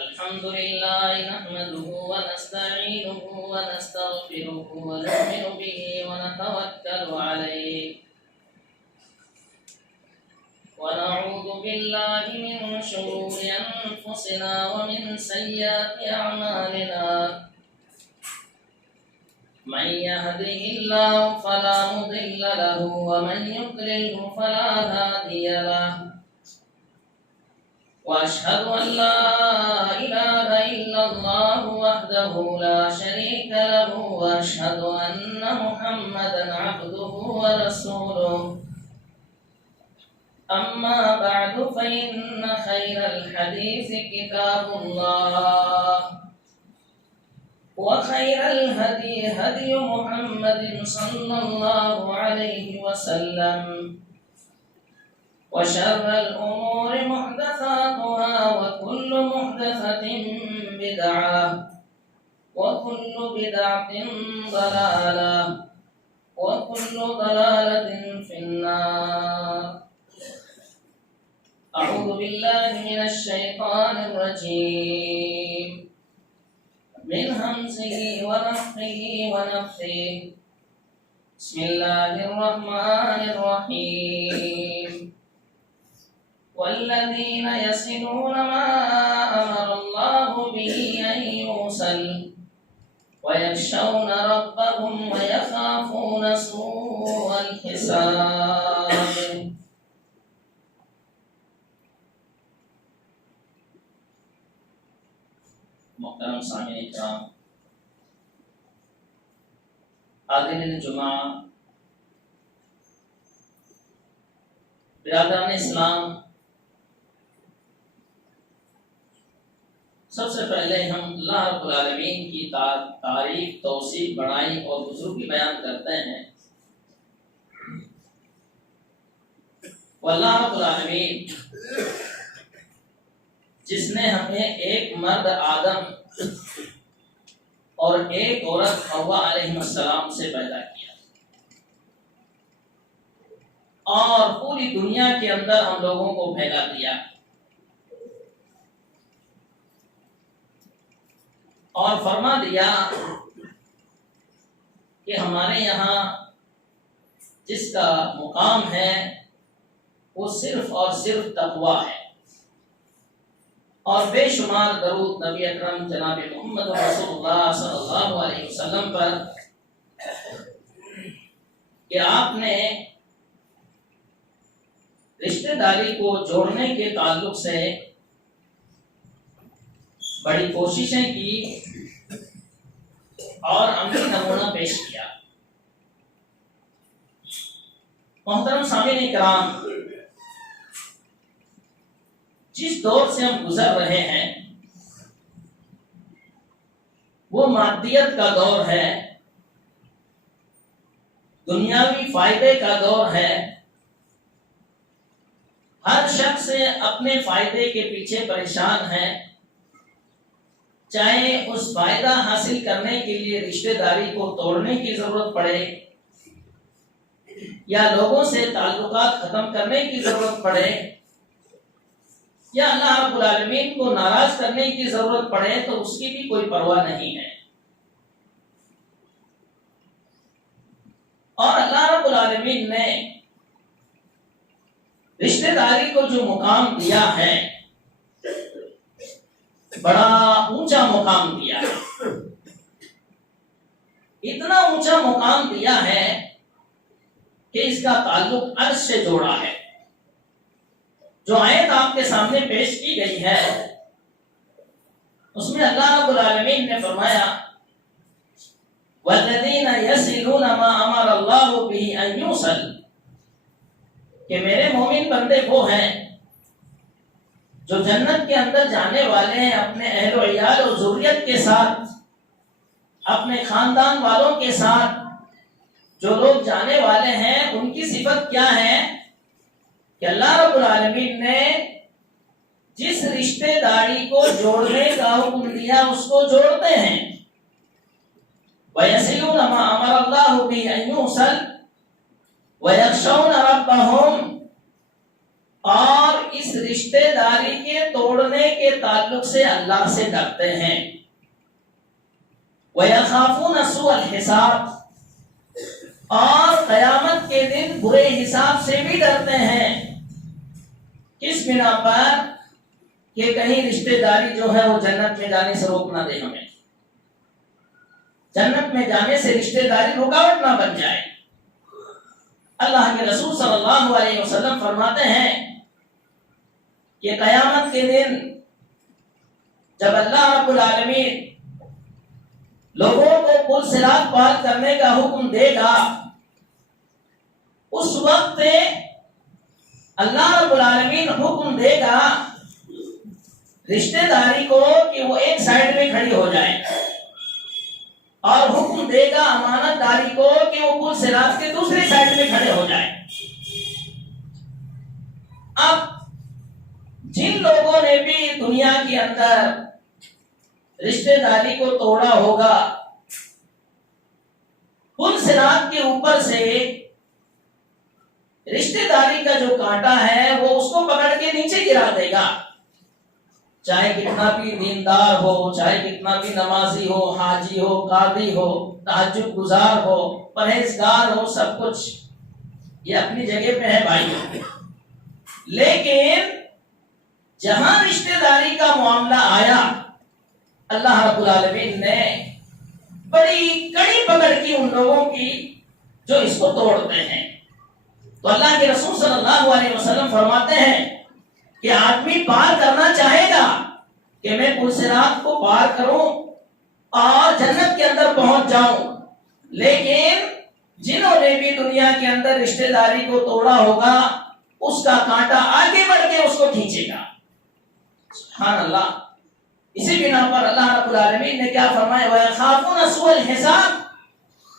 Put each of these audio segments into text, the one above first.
الحمد لله نحمده ونستعينه ونستغفره ونؤمن به ونتوكل عليه ونعوذ بالله من شرور أنفسنا ومن سيئات أعمالنا من يهده الله فلا مضل له ومن يضلل فلا هادي له وأشهد أن لا إله إلا الله وحده لا شريك له وأشهد أن محمدا عبده ورسوله أما بعد فإن خير الحديث كتاب الله وخير الهدي هدي محمد صلى الله عليه وسلم وشر الأمور محدثاتها وكل محدثة بدعة وكل بدعة ضلالة وكل ضلالة في النار. أعوذ بالله من الشيطان الرجيم من همزه ونفخه ونفثه. بسم الله الرحمن الرحيم. والذين يصلون ما أمر الله به أن يوصل ويخشون ربهم ويخافون سوء الحساب. محترم سامعین کرام، حاضرین جمعہ، برادران اسلام، سب سے پہلے ہم اللہ رب العالمین کی تعریف، توصیف، بڑائی اور بزرگی بیان کرتے ہیں. اللہ رب العالمین جس نے ہمیں ایک مرد آدم اور ایک عورت حوا علیہ السلام سے پیدا کیا اور پوری دنیا کے اندر ہم لوگوں کو پھیلا دیا اور فرما دیا کہ ہمارے یہاں جس کا مقام ہے وہ صرف اور صرف تقویٰ ہے، اور بے شمار درود نبی اکرم جناب محمد رسول اللہ صلی اللہ علیہ وسلم پر کہ آپ نے رشتہ داری کو جوڑنے کے تعلق سے بڑی کوششیں کی اور عملی نمونہ پیش کیا. محترم سامعین کرام، جس دور سے ہم گزر رہے ہیں وہ مادیت کا دور ہے، دنیاوی فائدے کا دور ہے. ہر شخص اپنے فائدے کے پیچھے پریشان ہے، چاہے اس فائدہ حاصل کرنے کے لیے رشتہ داری کو توڑنے کی ضرورت پڑے یا لوگوں سے تعلقات ختم کرنے کی ضرورت پڑے یا اللہ رب العالمین کو ناراض کرنے کی ضرورت پڑے، تو اس کی بھی کوئی پرواہ نہیں ہے. اور اللہ رب العالمین نے رشتہ داری کو جو مقام دیا ہے، بڑا اونچا مقام دیا ہے. اتنا اونچا مقام دیا ہے کہ اس کا تعلق عرش سے جوڑا ہے. جو آیت آپ کے سامنے پیش کی گئی ہے اس میں اللہ رب العالمین نے فرمایا وَالَّذِينَ يَصِلُونَ مَا أَمَرَ اللَّهُ بِهِ أَن يُوصَلَ، کہ میرے مومن بندے وہ ہیں جو جنت کے اندر جانے والے ہیں اپنے اہل و عیال اور ذریت کے ساتھ، اپنے خاندان والوں کے ساتھ۔ جو لوگ جانے والے ہیں ان کی صفت کیا ہے کہ اللہ رب العالمین نے جس رشتے داری کو جوڑنے کا حکم دیا اس کو جوڑتے ہیں۔ وَيَصِلُونَ مَا أَمَرَ اللَّهُ بِهِ أَن يُوصَلَ وَيَخْشَوْنَ رَبَّهُمْ، اور اس رشتے داری کے توڑنے کے تعلق سے اللہ سے ڈرتے ہیں۔ وَيَخَافُونَ سُوءَ الْحِسَابِ، اور قیامت کے دن برے حساب سے بھی ڈرتے ہیں۔ کس بنا پر؟ کہ کہیں رشتے داری جو ہے وہ جنت میں جانے سے روک نہ دے، ہمیں جنت میں جانے سے رشتے داری رکاوٹ نہ بن جائے۔ اللہ کے رسول صلی اللہ علیہ وسلم فرماتے ہیں کہ قیامت کے دن جب اللہ رب العالمین لوگوں کو پل صراط پار کرنے کا حکم دے گا، اس وقت اللہ رب العالمین حکم دے گا رشتے داری کو کہ وہ ایک سائڈ میں کھڑی ہو جائے، اور حکم دے گا امانت داری کو کہ وہ پل صراط کے دوسری سائڈ میں کھڑے ہو جائے۔ اب جن لوگوں نے بھی دنیا کے اندر رشتے داری کو توڑا ہوگا، پل صراط کے اوپر سے رشتے داری کا جو کانٹا ہے وہ اس کو پکڑ کے نیچے گرا دے گا، چاہے کتنا بھی دیندار ہو، چاہے کتنا بھی نمازی ہو، حاجی ہو، قاضی ہو، تہجد گزار ہو، پرہیزگار ہو، سب کچھ یہ اپنی جگہ پہ ہے بھائی۔ لیکن جہاں رشتے داری کا معاملہ آیا، اللہ رب العالمین نے بڑی کڑی پکڑ کی ان لوگوں کی جو اس کو توڑتے ہیں۔ تو اللہ کے رسول صلی اللہ علیہ وسلم فرماتے ہیں کہ آدمی پار کرنا چاہے گا کہ میں پل صراط کو پار کروں اور جنت کے اندر پہنچ جاؤں، لیکن جنہوں نے بھی دنیا کے اندر رشتے داری کو توڑا ہوگا اس کا کانٹا آگے بڑھ کے اس کو کھینچے گا۔ سبحان اللہ۔ اسی بنا پر اللہ رب العالمین نے کیا فرمایا؟ وَيَخَافُونَ سُوءَ الْحِسَابِ،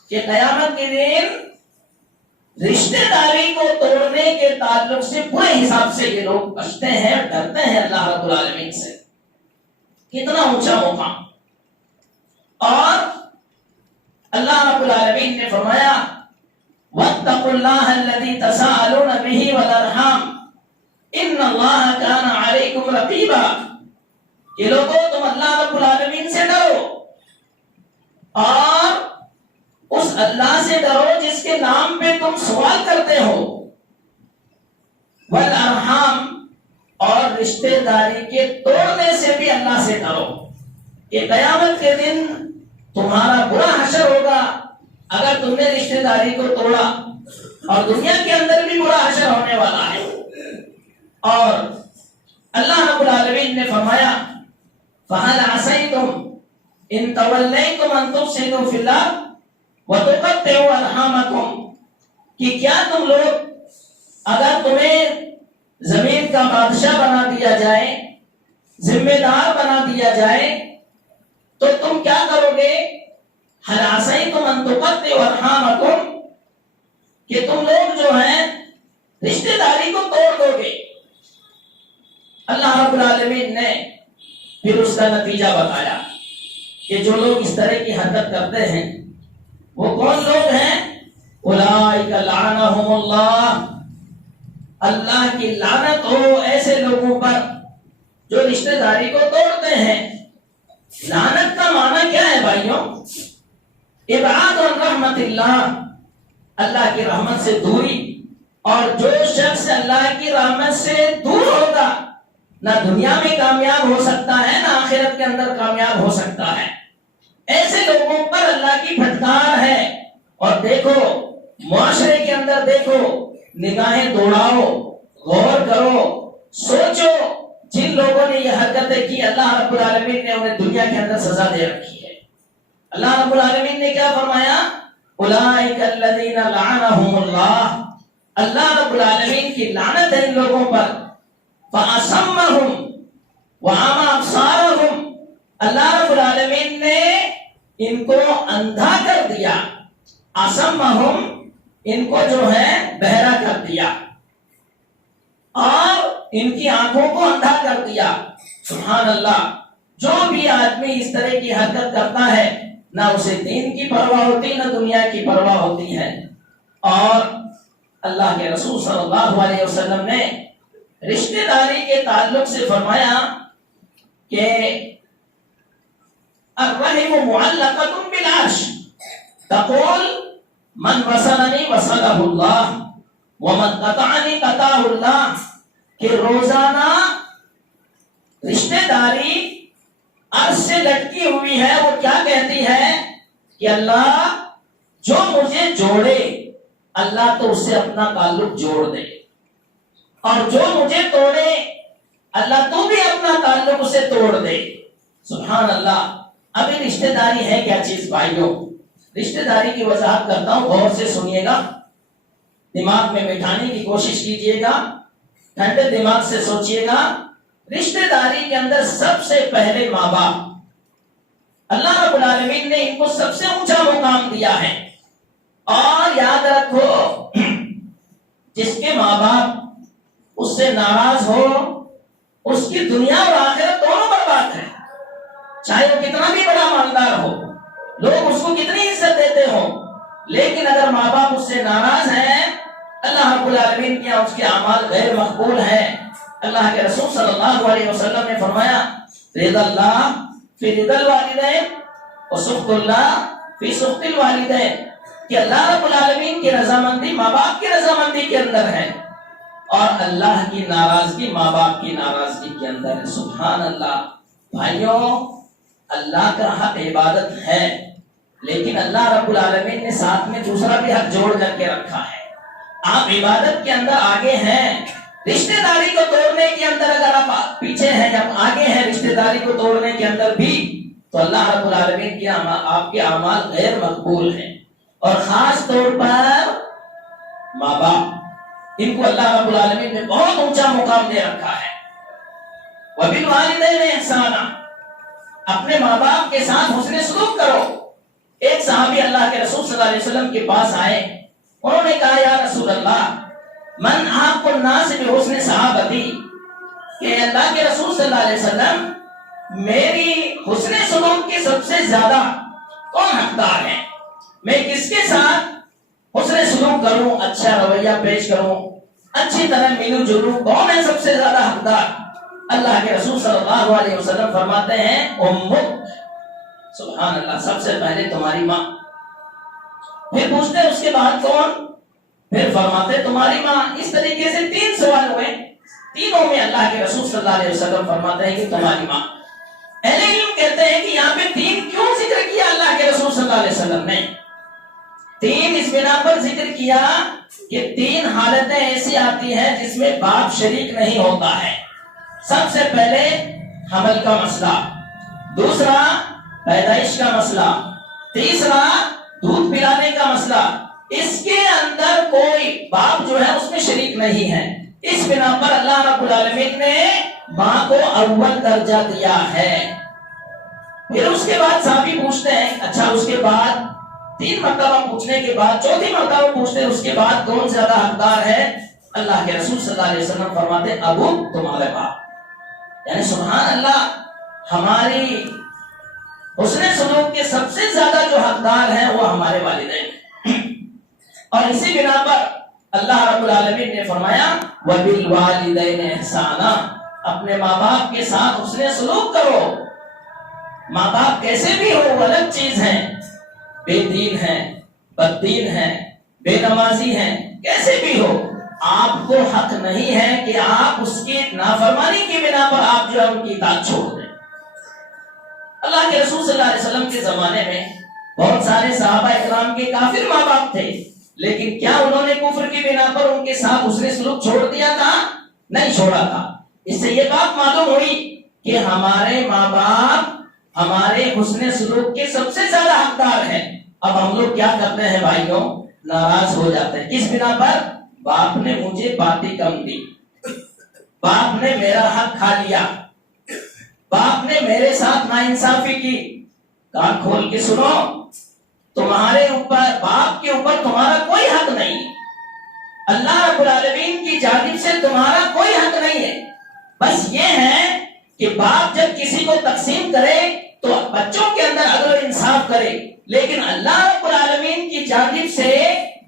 کہ قیامت کے دن رشتے داری کو توڑنے کے تعلق سے برے حساب سے یہ لوگ بچتے ہیں، ڈرتے ہیں اللہ رب العالمین سے۔ کتنا اونچا مقام۔ اور اللہ رب العالمین نے فرمایا وَاتَّقُوا اللَّهَ الَّذِي تَسَاءَلُونَ بِهِ وَالْأَرْحَامَ إِنَّ اللَّهَ كَانَ عَلَيْكُمْ رَقِيبًا، کہ لوگوں تم اللہ رب العالمین سے ڈرو اور اس اللہ سے ڈرو جس کے نام پہ تم سوال کرتے ہو، والارحام، اور رشتے داری کے توڑنے سے بھی اللہ سے ڈرو کہ قیامت کے دن تمہارا برا حشر ہوگا اگر تم نے رشتے داری کو توڑا، اور دنیا کے اندر بھی برا حشر ہونے والا ہے۔ اور اللہ رب العالمین نے فرمایا فَهَلْ عَصَيْتُمْ إِن تَوَلَّيْتُمْ أَن تُفْسِدُوا فِي الْأَرْضِ وَتُقَطِّعُوا أَرْحَامَكُمْ، کہ کیا تم لوگ اگر تمہیں زمین کا بادشاہ بنا دیا جائے، ذمہ دار بنا دیا جائے، تو تم کیا کرو گے؟ هَلْ عَصَيْتُمْ أَن تُقَطِّعُوا أَرْحَامَكُمْ، کہ تم لوگ جو ہیں رشتے داری کو توڑ دو گے۔ اللہ رب العالمین نے پھر اس کا نتیجہ بتایا کہ جو لوگ اس طرح کی حرکت کرتے ہیں وہ کون لوگ ہیں؟ اولئک لعنہم اللہ، اللہ کی لعنت ہو ایسے لوگوں پر جو رشتے داری کو توڑتے ہیں۔ لعنت کا معنی کیا ہے بھائیوں؟ ابعاد رحمت اللہ، اللہ کی رحمت سے دوری، اور جو شخص اللہ کی رحمت سے دور ہوگا نہ دنیا میں کامیاب ہو سکتا ہے نہ آخرت کے اندر کامیاب ہو سکتا ہے۔ ایسے لوگوں پر اللہ کی پھٹکار ہے۔ اور دیکھو معاشرے کے اندر، دیکھو نگاہیں دوڑاؤ، غور کرو، سوچو، جن لوگوں نے یہ حرکتیں کی اللہ رب العالمین نے انہیں دنیا کے اندر سزا دے رکھی ہے۔ اللہ رب العالمین نے کیا فرمایا؟ اولئک الذین لعنہم اللہ، اللہ رب العالمین کی لعنت ہے ان لوگوں پر، فاصمہم واعمی ابصارہم، اللہ رب العالمین نے ان کو اندھا کر دیا، اصمہم ان کو جو ہے بہرا کر دیا، اور ان کی آنکھوں کو اندھا کر دیا۔ سبحان اللہ، جو بھی آدمی اس طرح کی حرکت کرتا ہے نہ اسے دین کی پرواہ ہوتی نہ دنیا کی پرواہ ہوتی ہے۔ اور اللہ کے رسول صلی اللہ علیہ وسلم نے رشتہ داری کے تعلق سے فرمایا کہ الرحم معلقۃ بالعرش تقول من وصلنی وصلہ اللہ ومن قطعنی قطعہ اللہ، کہ روزانہ رشتہ داری عرش سے لٹکی ہوئی ہے، وہ کیا کہتی ہے کہ اللہ جو مجھے جوڑے اللہ تو اس سے اپنا تعلق جوڑ دے، اور جو مجھے توڑے اللہ تو بھی اپنا تعلق اسے توڑ دے۔ سبحان اللہ۔ ابھی رشتہ داری ہے کیا چیز بھائیوں؟ رشتہ داری کی وضاحت کرتا ہوں، غور سے سنیے گا، دماغ میں بٹھانے کی کوشش کیجیے گا، ٹھنڈے دماغ سے سوچیے گا۔ رشتہ داری کے اندر سب سے پہلے ماں باپ، اللہ رب العالمین نے ان کو سب سے اونچا مقام دیا ہے۔ اور یاد رکھو، جس کے ماں باپ اس سے ناراض ہو اس کی دنیا اور آخرت دونوں برباد ہے، چاہے وہ کتنا بھی بڑا مالدار ہو، لوگ اس کو کتنی عزت دیتے ہوں، لیکن اگر ماں باپ اس سے ناراض ہیں اللہ رب العالمین کیا اس کے اعمال غیر مقبول ہیں۔ اللہ کے رسول صلی اللہ علیہ وسلم نے فرمایا رضا اللہ فی رضا الوالدین وسخط اللہ فی سخط الوالدین، کہ اللہ رب العالمین کی رضامندی ماں باپ کی رضامندی کے اندر ہے، اور اللہ کی ناراضگی ماں باپ کی ناراضگی کے اندر ہے۔ سبحان اللہ۔ بھائیوں، اللہ کا حق عبادت ہے، لیکن اللہ رب العالمین نے ساتھ میں دوسرا بھی حق جوڑ کر کے رکھا ہے۔ آپ عبادت کے اندر آگے ہیں، رشتہ داری کو توڑنے کے اندر اگر آپ پیچھے ہیں، جب آگے ہیں رشتہ داری کو توڑنے کے اندر بھی، تو اللہ رب العالمین کی آپ کے اعمال غیر مقبول ہیں۔ اور خاص طور پر ماں باپ، ان کو اللہ رب العالمین نے بہت اونچا مقام دے رکھا ہے۔ وبالوالدین احسانا، اپنے ماں باپ کے ساتھ حسن سلوک کرو۔ ایک صحابی اللہ کے رسول صلی اللہ علیہ وسلم کے پاس آئے، انہوں نے کہا یا رسول اللہ من آپ کو الناس بحسن صحابتی، کہ اللہ کے رسول صلی اللہ علیہ وسلم میری حسن سلوک کے سب سے زیادہ کون حقدار ہے؟ میں کس کے ساتھ حسن سلوک کروں، اچھا رویہ پیش کروں، اچھی طرح ملوں جلوں، کون ہے سب سے زیادہ حقدار؟ اللہ کے رسول صلی اللہ علیہ وسلم فرماتے ہیں امک، سبحان اللہ، سب سے پہلے تمہاری ماں۔ پھر پوچھتے ہیں اس کے بعد کون؟ پھر فرماتے تمہاری ماں۔ اس طریقے سے 3 سوال ہوئے، تینوں میں اللہ کے رسول صلی اللہ علیہ وسلم فرماتے ہیں کہ تمہاری ماں۔ اہل علم کہتے ہیں کہ یہاں پہ 3 کیوں ذکر کیا اللہ کے رسول صلی اللہ علیہ وسلم نے؟ 3 اس بنا پر ذکر کیا کہ 3 حالتیں ایسی آتی ہیں جس میں باپ شریک نہیں ہوتا ہے۔ سب سے پہلے حمل کا مسئلہ، دوسرا پیدائش کا مسئلہ، تیسرا دودھ پلانے کا مسئلہ۔ اس کے اندر کوئی باپ جو ہے اس میں شریک نہیں ہے، اس بنا پر اللہ رب العالمین نے ماں کو اول درجہ دیا ہے۔ پھر اس کے بعد صحابی پوچھتے ہیں اچھا اس کے بعد 3 مرتبہ پوچھنے کے بعد 4تھی مرتبہ پوچھتے ہیں اس کے بعد کون زیادہ حقدار ہے؟ اللہ کے رسول صلی اللہ علیہ وسلم فرماتے ابو، تمہارے باپ۔ یعنی سبحان اللہ، ہماری حسن سلوک کے سب سے زیادہ جو حقدار ہیں وہ ہمارے والدین ہیں۔ اور اسی بنا پر اللہ رب العالمین نے فرمایا وبالوالدین احسانا، اپنے ماں باپ کے ساتھ حسن سلوک کرو۔ ماں باپ کیسے بھی ہو وہ الگ چیز ہیں، بے دین ہیں، بد دین ہیں، بے نمازی ہیں، کیسے بھی ہو، آپ کو حق نہیں ہے کہ آپ اس کی نافرمانی کی بنا پر آپ جو ہے ان کی اطاعت چھوڑ دیں۔ اللہ کے رسول صلی اللہ علیہ وسلم کے زمانے میں بہت سارے صحابہ اکرام کے کافر ماں باپ تھے، لیکن کیا انہوں نے کفر کی بنا پر ان کے ساتھ حسن سلوک چھوڑ دیا تھا؟ نہیں چھوڑا تھا۔ اس سے یہ بات معلوم ہوئی کہ ہمارے ماں باپ ہمارے حسن سلوک کے سب سے زیادہ حقدار ہیں۔ اب ہم لوگ کیا کرتے ہیں بھائیوں، ناراض ہو جاتے ہیں، کس بنا پر؟ باپ نے مجھے باتیں کم دی، باپ نے میرا حق کھا لیا، باپ نے میرے ساتھ ناانصافی کی۔ کان کھول کے سنو، تمہارے اوپر، باپ کے اوپر تمہارا کوئی حق نہیں، اللہ رب العالمین کی جانب سے تمہارا کوئی حق نہیں ہے۔ بس یہ ہے کہ باپ جب کسی کو تقسیم کرے تو بچوں کے اندر عدل و انصاف کرے، لیکن اللہ رب العالمین کی جانب سے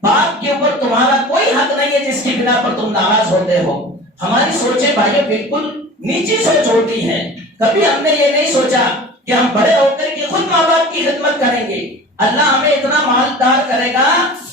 باپ کے اوپر تمہارا کوئی حق نہیں ہے جس کی بنا پر تم ناراض ہوتے ہو۔ ہماری سوچیں بھائیوں بالکل نیچی سوچ ہوتی ہے۔ کبھی ہم نے یہ نہیں سوچا کہ ہم بڑے ہو کر کے خود ماں باپ کی خدمت کریں گے، اللہ ہمیں اتنا مالدار کرے گا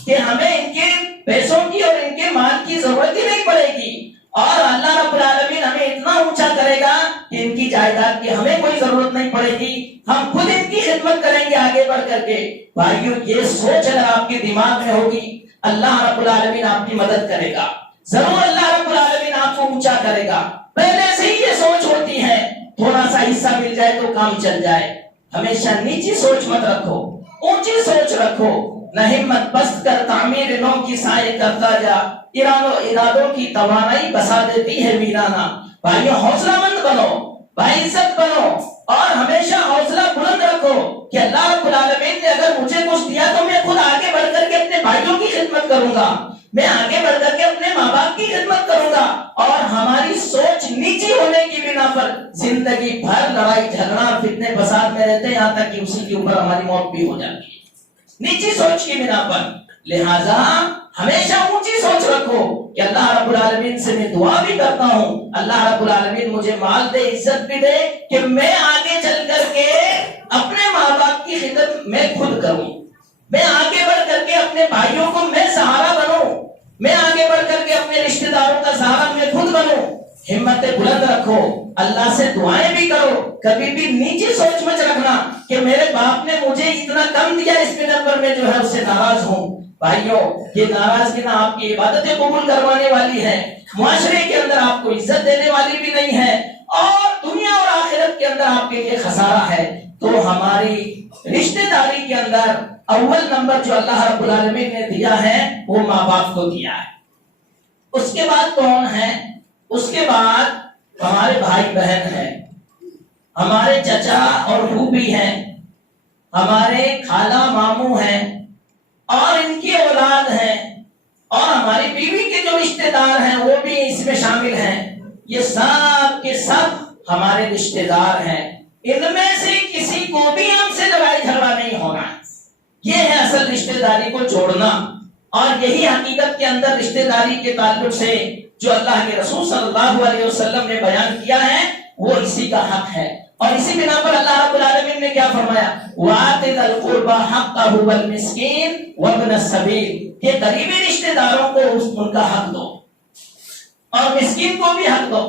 کہ ہمیں ان کے پیسوں کی اور ان کے مال کی ضرورت ہی نہیں پڑے گی، اور اللہ رب العالمین ہمیں اتنا اونچا کرے گا کہ ان کی جائیداد کی ہمیں کوئی ضرورت نہیں پڑے گی، ہم خود ان کی خدمت کریں گے آگے بڑھ کر کے۔ بھائیو یہ سوچ اگر آپ کے دماغ میں ہوگی، اللہ رب العالمین آپ کی مدد کرے گا، ضرور اللہ رب العالمین آپ کو اونچا کرے گا۔ پہلے سے ہی یہ سوچ ہوتی ہے، تھوڑا سا حصہ مل جائے تو کام چل جائے۔ ہمیشہ نیچی سوچ مت رکھو، اونچی سوچ رکھو۔ نہ ہمت پست کر تعمیر نو کی سائے کرتا جا، ارادوں کی توانائی بسا دیتی ہے ویرانہ۔ بھائیو حوصلہ مند بنو، باعزت بنو، اور ہمیشہ حوصلہ بلند رکھو کہ اللہ رب العالمین نے اگر مجھے کچھ دیا تو میں خود آگے بڑھ کر کے اپنے بھائیوں کی خدمت کروں گا، میں آگے بڑھ کر کے اپنے ماں باپ کی خدمت کروں گا۔ اور ہماری سوچ نیچی ہونے کی بنا پر زندگی بھر لڑائی جھگڑا فتنے فساد میں رہتے ہیں، یہاں تک کہ اسی کے اوپر ہماری موت بھی ہو جاتی ہے نیچی سوچ کی بنا پر۔ لہذا ہمیشہ اونچی سوچ رکھو کہ اللہ رب العالمین سے میں دعا بھی کرتا ہوں، اللہ رب العالمین مجھے مال دے، عزت بھی دے، کہ میں آگے چل کر کے اپنے ماں باپ کی خدمت میں خود کروں، میں آگے بڑھ کر کے اپنے بھائیوں کو میں سہارا بنوں، میں آگے بڑھ کر کے اپنے رشتہ داروں کا سہارا میں خود بنوں۔ ہمت بلند رکھو، اللہ سے دعائیں بھی کرو، کبھی بھی نیچی سوچ مت رکھنا کہ میرے باپ نے مجھے اتنا کم دیا، اس بنا پر میں جو ہے اس سے ناراض ہوں۔ بھائیوں یہ ناراضگی نہ آپ کی عبادتیں قبول کروانے والی ہے، معاشرے کے اندر آپ کو عزت دینے والی بھی نہیں ہے، اور دنیا اور آخرت کے اندر آپ کے لیے خسارہ ہے۔ تو ہماری رشتہ داری کے اندر اول نمبر جو اللہ رب العالمین نے دیا ہے وہ ماں باپ کو دیا ہے۔ اس کے بعد کون ہے؟ اس کے بعد ہمارے بھائی بہن ہیں، ہمارے چچا اور پھوپھی ہیں، ہمارے خالہ ماموں ہیں، اور ان کی اولاد ہیں، اور ہماری بیوی کے جو رشتہ دار ہیں وہ بھی اس میں شامل ہیں۔ یہ سب کے سب ہمارے رشتہ دار ہیں، ان میں سے کسی کو بھی ہم سے لڑائی جھگڑا نہیں ہونا۔ یہ ہے اصل رشتہ داری کو جوڑنا، اور یہی حقیقت کے اندر رشتہ داری کے تعلق سے جو اللہ کے رسول صلی اللہ علیہ وسلم نے بیان کیا ہے وہ اسی کا حق ہے۔ اور اسی بنا پر اللہ رب العالمین نے کیا فرمایا؟ وَآتِ ذَا الْقُرْبَى حَقَّهُ وَالْمِسْكِينَ وَابْنَ السَّبِيلِ، کہ قریبی رشتہ داروں کو ان کا حق دو اور مسکین کو بھی حق دو۔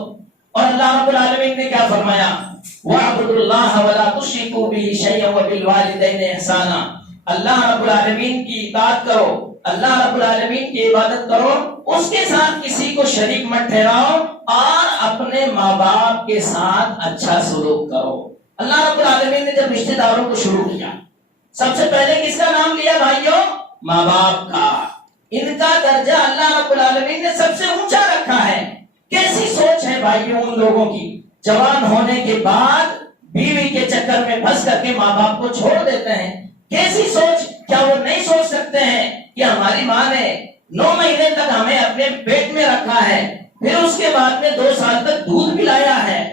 اور اللہ رب العالمین نے کیا فرمایا؟ وَاعْبُدُوا اللَّهَ وَلَا تُشْرِكُوا بِهِ شَيْئًا وَبِالْوَالِدَيْنِ إِحْسَانًا، اللہ رب العالمین کی اطاعت کرو، اللہ رب العالمین کی عبادت کرو، اس کے ساتھ کسی کو شریک مت ٹھہراؤ، اور اپنے ماں باپ کے ساتھ اچھا سلوک کرو۔ اللہ رب العالمین نے جب رشتہ داروں کو شروع کیا، سب سے پہلے کس کا نام لیا بھائیوں؟ ماں باپ کا۔ ان کا درجہ اللہ رب العالمین نے سب سے اونچا رکھا ہے۔ کیسی سوچ ہے بھائیوں ان لوگوں کی، جوان ہونے کے بعد بیوی کے چکر میں پھنس کر کے ماں باپ کو چھوڑ دیتے ہیں۔ کیسی سوچ! کیا وہ نہیں سوچ سکتے ہیں کہ ہماری ماں نے 9 مہینے تک ہمیں اپنے پیٹ میں رکھا ہے، پھر اس کے بعد میں 2 سال تک دودھ پلایا ہے،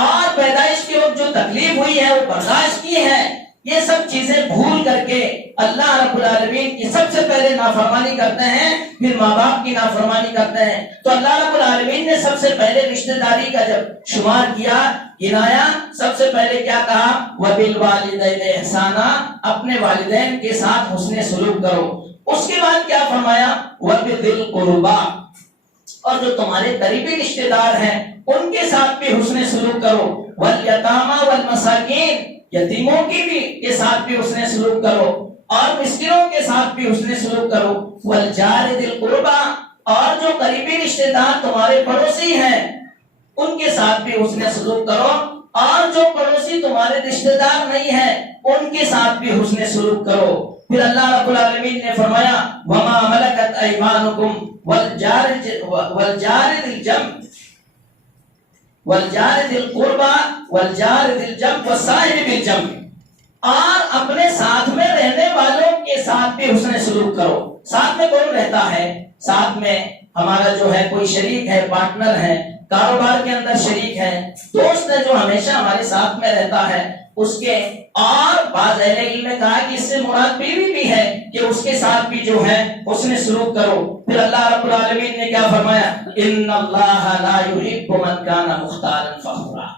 اور پیدائش کے وقت جو تکلیف ہوئی ہے وہ برداشت کی ہے، یہ سب چیزیں بھول کر کے اللہ رب العالمین کی سب سے پہلے نافرمانی کرتے ہیں، پھر ماں باپ کی نافرمانی کرتے ہیں۔ تو اللہ رب العالمین نے سب سے پہلے رشتہ داری کا جب شمار کیا، گنایا، سب سے پہلے کیا کہا؟ وَبِالْوَالِدَيْنِ إِحْسَانًا، اپنے والدین کے ساتھ حسن سلوک کرو۔ اس کے بعد کیا فرمایا؟ وَبِذِي الْقُرْبَى، اور جو تمہارے قریبی رشتہ دار ہیں ان کے ساتھ بھی حسن سلوک کرو۔ وَالْيَتَامَى وَالْمَسَاكِينَ، یتیموں کی بھی کے ساتھ بھی حسن سلوک کرو، اور مسکینوں کے ساتھ بھی حسن سلوک کرو۔ وَالْجَارِ ذِي الْقُرْبَى، اور جو قریبی رشتہ دار تمہارے پڑوسی ہیں ان کے ساتھ بھی حسن سلوک کرو، اور جو پڑوسی تمہارے رشتہ دار نہیں ہے ان کے ساتھ بھی حسن سلوک کرو۔ پھر اللہ رب العالمین نے فرمایا وما ملکت ایمانکم والجار ذی القربى والجار ذی الجنب والصاحب بالجنب، اور اپنے ساتھ میں رہنے والوں کے ساتھ بھی حسن سلوک کرو۔ ساتھ میں کون رہتا ہے؟ ساتھ میں ہمارا جو ہے کوئی شریک ہے، پارٹنر ہے، کاروبار کے اندر شریک ہے، دوست ہے جو ہمیشہ ہمارے ساتھ میں رہتا ہے اس کے، اور بعض اہل علم نے کہا کہ اس سے مراد بیوی بھی ہے کہ اس کے ساتھ بھی جو ہے حسن سلوک کرو۔ پھر اللہ رب العالمین نے کیا فرمایا؟ ان اللہ لا يحب من كان مختالا فخورا،